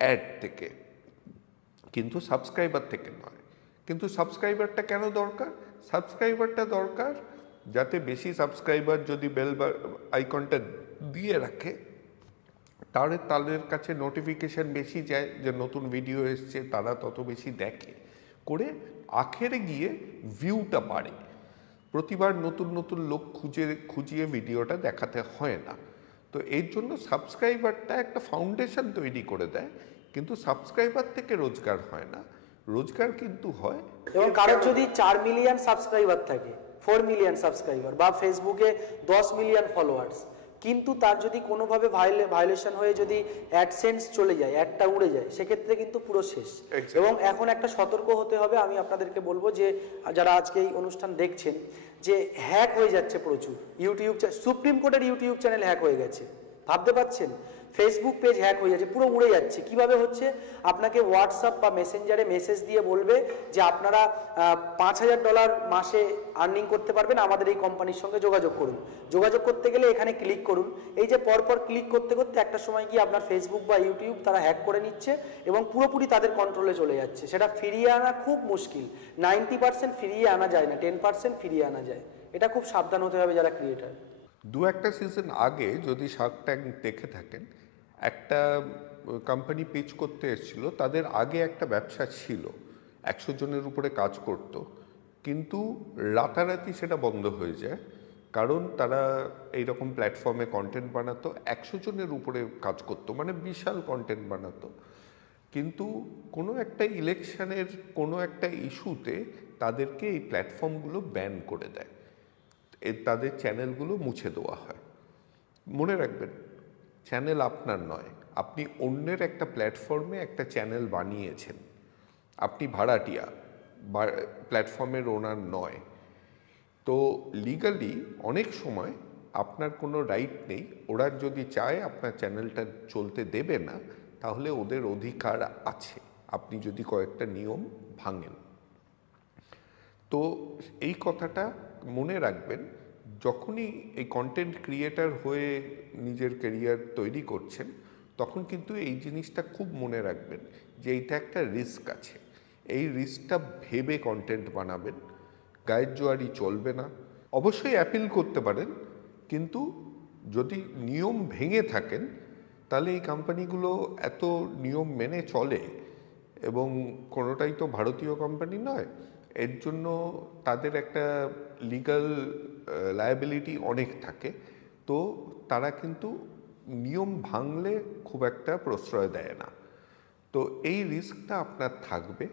অ্যাড থেকে, কিন্তু সাবস্ক্রাইবার থেকে নয়। কিন্তু সাবস্ক্রাইবারটা কেন দরকার? সাবস্ক্রাইবারটা দরকার যাতে বেশি সাবস্ক্রাইবার যদি বেল আইকনটা দিয়ে রাখে, তাহলে তাদের কাছে নোটিফিকেশান বেশি যায় যে নতুন ভিডিও এসছে, তারা তত বেশি দেখে, করে আখেরে গিয়ে ভিউটা বাড়ে। প্রতিবার নতুন নতুন লোক খুঁজিয়ে ভিডিওটা দেখাতে হয় না। তো এর জন্য সাবস্ক্রাইবারটা একটা ফাউন্ডেশন তৈরি করে দেয়, কিন্তু সাবস্ক্রাইবার থেকে রোজগার হয় না, রোজগার কিন্তু হয়। এবং কারোর যদি 4 মিলিয়ন সাবস্ক্রাইবার থাকে, 4 মিলিয়ন সাবস্ক্রাইবার, বা ফেসবুকে 10 মিলিয়ন ফলোয়ার্স, কিন্তু তার যদি কোনোভাবে ভায়োলেশন হয়ে যদি অ্যাডসেন্স চলে যায়, অ্যাডটা উড়ে যায়, সেক্ষেত্রে কিন্তু পুরো শেষ। এবং এখন একটা সতর্ক হতে হবে। আমি আপনাদেরকে বলবো যে যারা আজকে এই অনুষ্ঠান দেখছেন, যে হ্যাক হয়ে যাচ্ছে প্রচুর ইউটিউব, সুপ্রিম কোর্টের ইউটিউব চ্যানেল হ্যাক হয়ে গেছে, ভাবতে পারছেন? ফেসবুক পেজ হ্যাক হয়ে যাচ্ছে, পুরো উড়ে যাচ্ছে। কিভাবে হচ্ছে? আপনাকে হোয়াটসঅ্যাপ বা মেসেঞ্জারে মেসেজ দিয়ে বলবে যে আপনারা $5,000 মাসে আর্নিং করতে পারবেন, আমাদের এই কোম্পানির সঙ্গে যোগাযোগ করুন। যোগাযোগ করতে গেলে এখানে ক্লিক করুন। এই যে পরপর ক্লিক করতে করতে একটা সময় গিয়ে আপনার ফেসবুক বা ইউটিউব তারা হ্যাক করে নিচ্ছে এবং পুরোপুরি তাদের কন্ট্রোলে চলে যাচ্ছে। সেটা ফিরিয়ে আনা খুব মুশকিল। 90% ফিরিয়ে আনা যায় না, 10% ফিরিয়ে আনা যায়। এটা খুব সাবধান হতে হবে যারা ক্রিয়েটার। একটা সিজন আগে যদি শার্ক ট্যাঙ্ক দেখে থাকেন, একটা কোম্পানি পিচ করতে এসেছিল, তাদের আগে একটা ব্যবসা ছিল, 100 জনের উপরে কাজ করত, কিন্তু রাতারাতি সেটা বন্ধ হয়ে যায়। কারণ তারা এইরকম প্ল্যাটফর্মে কন্টেন্ট বানাতো, 100 জনের উপরে কাজ করতো, মানে বিশাল কন্টেন্ট বানাতো। কিন্তু কোনো একটা ইলেকশনের কোনো একটা ইস্যুতে তাদেরকে এই প্ল্যাটফর্মগুলো ব্যান করে দেয়, তাদের চ্যানেলগুলো মুছে দেওয়া হয়। মনে রাখবেন, চ্যানেল আপনার নয়, আপনি অন্যের একটা প্ল্যাটফর্মে একটা চ্যানেল বানিয়েছেন, আপনি ভাড়াটিয়া, প্ল্যাটফর্মের ওনার নয়। তো লিগালি অনেক সময় আপনার কোনো রাইট নেই। ওরা যদি চায় আপনার চ্যানেলটা চলতে দেবে না, তাহলে ওদের অধিকার আছে, আপনি যদি কয়েকটা নিয়ম ভাঙেন। তো এই কথাটা মনে রাখবেন, যখনই এই কন্টেন্ট ক্রিয়েটার হয়ে নিজের ক্যারিয়ার তৈরি করছেন, তখন কিন্তু এই জিনিসটা খুব মনে রাখবেন যে এইটা একটা রিস্ক আছে। এই রিস্কটা ভেবে কন্টেন্ট বানাবেন। গায়ের জোয়ারি চলবে না। অবশ্যই অ্যাপিল করতে পারেন, কিন্তু যদি নিয়ম ভেঙে থাকেন, তাহলে এই কোম্পানিগুলো এত নিয়ম মেনে চলে, এবং কোনোটাই তো ভারতীয় কোম্পানি নয়, এর জন্য তাদের একটা লিগ্যাল লায়াবিলিটি অনেক থাকে। তো তারা কিন্তু নিয়ম ভাঙলে খুব একটা প্রশ্রয় দেয় না। তো এই রিস্কটা আপনার থাকবে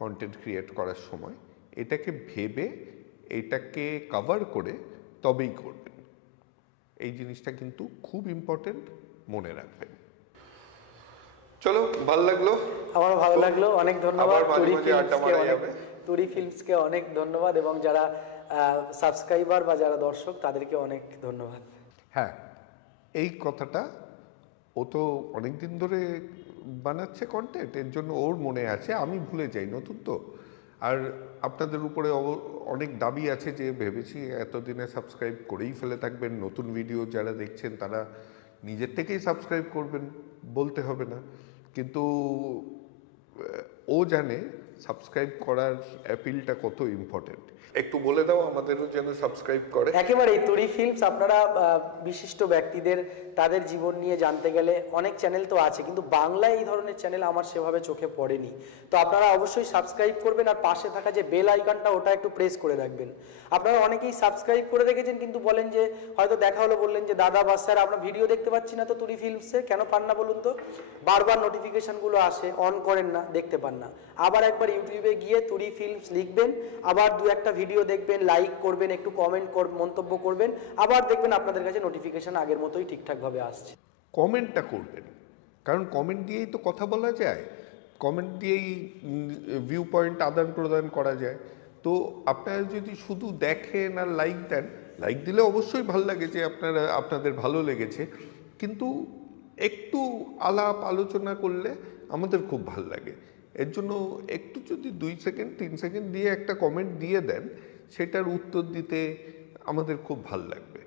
কন্টেন্ট ক্রিয়েট করার সময়। এটাকে ভেবে, এটাকে কভার করে তবেই করবেন। এই জিনিসটা কিন্তু খুব ইম্পর্টেন্ট, মনে রাখবেন। চলো, ভালো লাগলো। আমারও ভালো লাগলো, অনেক ধন্যবাদ। তুরি ফিল্মসকে অনেক ধন্যবাদ, এবং যারা সাবস্ক্রাইবার বা যারা দর্শক তাদেরকে অনেক ধন্যবাদ। হ্যাঁ, এই কথাটা ও তো অনেকদিন ধরে বানাচ্ছে কন্টেন্ট, এর জন্য ওর মনে আছে, আমি ভুলে যাই, নতুন তো। আর আপনাদের উপরে অনেক দাবি আছে, যে ভেবেছি এতদিনে সাবস্ক্রাইব করেই ফেলে থাকবেন। নতুন ভিডিও যারা দেখছেন তারা নিজের থেকেই সাবস্ক্রাইব করবেন, বলতে হবে না। কিন্তু ও জানে সাবস্ক্রাইব করার অ্যাপিলটা কত ইম্পর্টেন্ট। একটু বলে দাও আমাদেরও যেন সাবস্ক্রাইব করে। একেবারেই তুরি ফিল্মস, আপনারা বিশিষ্ট ব্যক্তিদের তাদের জীবন নিয়ে জানতে গেলে অনেক চ্যানেল তো আছে, কিন্তু বাংলায় এই ধরনের চ্যানেল আমার সেভাবে চোখে পড়েনি। তো আপনারা অবশ্যই সাবস্ক্রাইব করবেন, আর পাশে থাকা যে বেল আইকনটা ওটা একটু প্রেস করে রাখবেন। আপনারা অনেকেই সাবস্ক্রাইব করে রেখেছেন, কিন্তু বলেন যে হয়তো দেখা হলো, বললেন যে দাদা বা স্যার আমরা ভিডিও দেখতে পাচ্ছি না তো তুরি ফিল্মসে, কেন পান না বলুন তো? বারবার নোটিফিকেশনগুলো আসে, অন করেন না, দেখতে পান না। আবার একবার ইউটিউবে গিয়ে তুরি ফিল্মস লিখবেন, আবার দু একটা ভিডিও দেখবেন, লাইক করবেন, একটু কমেন্ট মন্তব্য করবেন, আবার দেখবেন আপনাদের কাছে নোটিফিকেশন আগের মতোই ঠিকঠাকভাবে আসছে। কমেন্টটা করবেন, কারণ কমেন্ট দিয়েই তো কথা বলা যায়, কমেন্ট দিয়েই ভিউ পয়েন্ট আদান প্রদান করা যায়। তো আপনারা যদি শুধু দেখেন আর লাইক দেন, লাইক দিলে অবশ্যই ভালো লাগে যে আপনাদের ভালো লেগেছে, কিন্তু একটু আলাপ আলোচনা করলে আমাদের খুব ভালো লাগে। এর জন্য একটু যদি 2 সেকেন্ড 3 সেকেন্ড দিয়ে একটা কমেন্ট দিয়ে দেন, সেটার উত্তর দিতে আমাদের খুব ভালো লাগবে।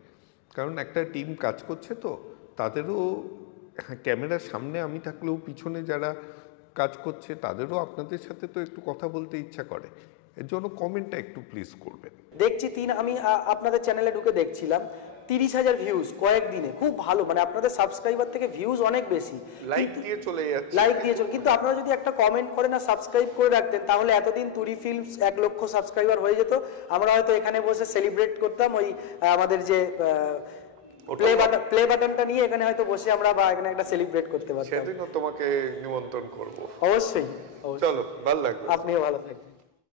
কারণ একটা টিম কাজ করছে, তো তাদেরও ক্যামেরার সামনে আমি থাকলেও পিছনে যারা কাজ করছে তাদেরও আপনাদের সাথে তো একটু কথা বলতে ইচ্ছা করে। এর জন্য কমেন্টটা একটু প্লিজ করবেন। দেখছি আমি আপনাদের চ্যানেলে ঢুকে দেখছিলাম 30,000 ভিউজ কয়েকদিনে, খুব ভালো। মানে আপনাদের সাবস্ক্রাইবার থেকে ভিউজ অনেক বেশি, লাইক দিয়ে চলে যাচ্ছে, লাইক দিয়ে চলে। কিন্তু আপনারা যদি একটা কমেন্ট করেন আর সাবস্ক্রাইব করে রাখতেন, তাহলে এতদিন তুরি ফিল্মস 1 লক্ষ সাবস্ক্রাইবার হয়ে যেত। আমরা হয়তো এখানে বসে সেলিব্রেট করতাম, ওই আমাদের যে প্লে বাটনটা নিয়ে এখানে হয়তো বসে আমরা বা এখানে একটা সেলিব্রেট করতে পারতাম। সেদিনও তোমাকে নিমন্ত্রণ করব। অবশ্যই। চলো, ভালো লাগলো। আপনিও ভালো থাকবেন।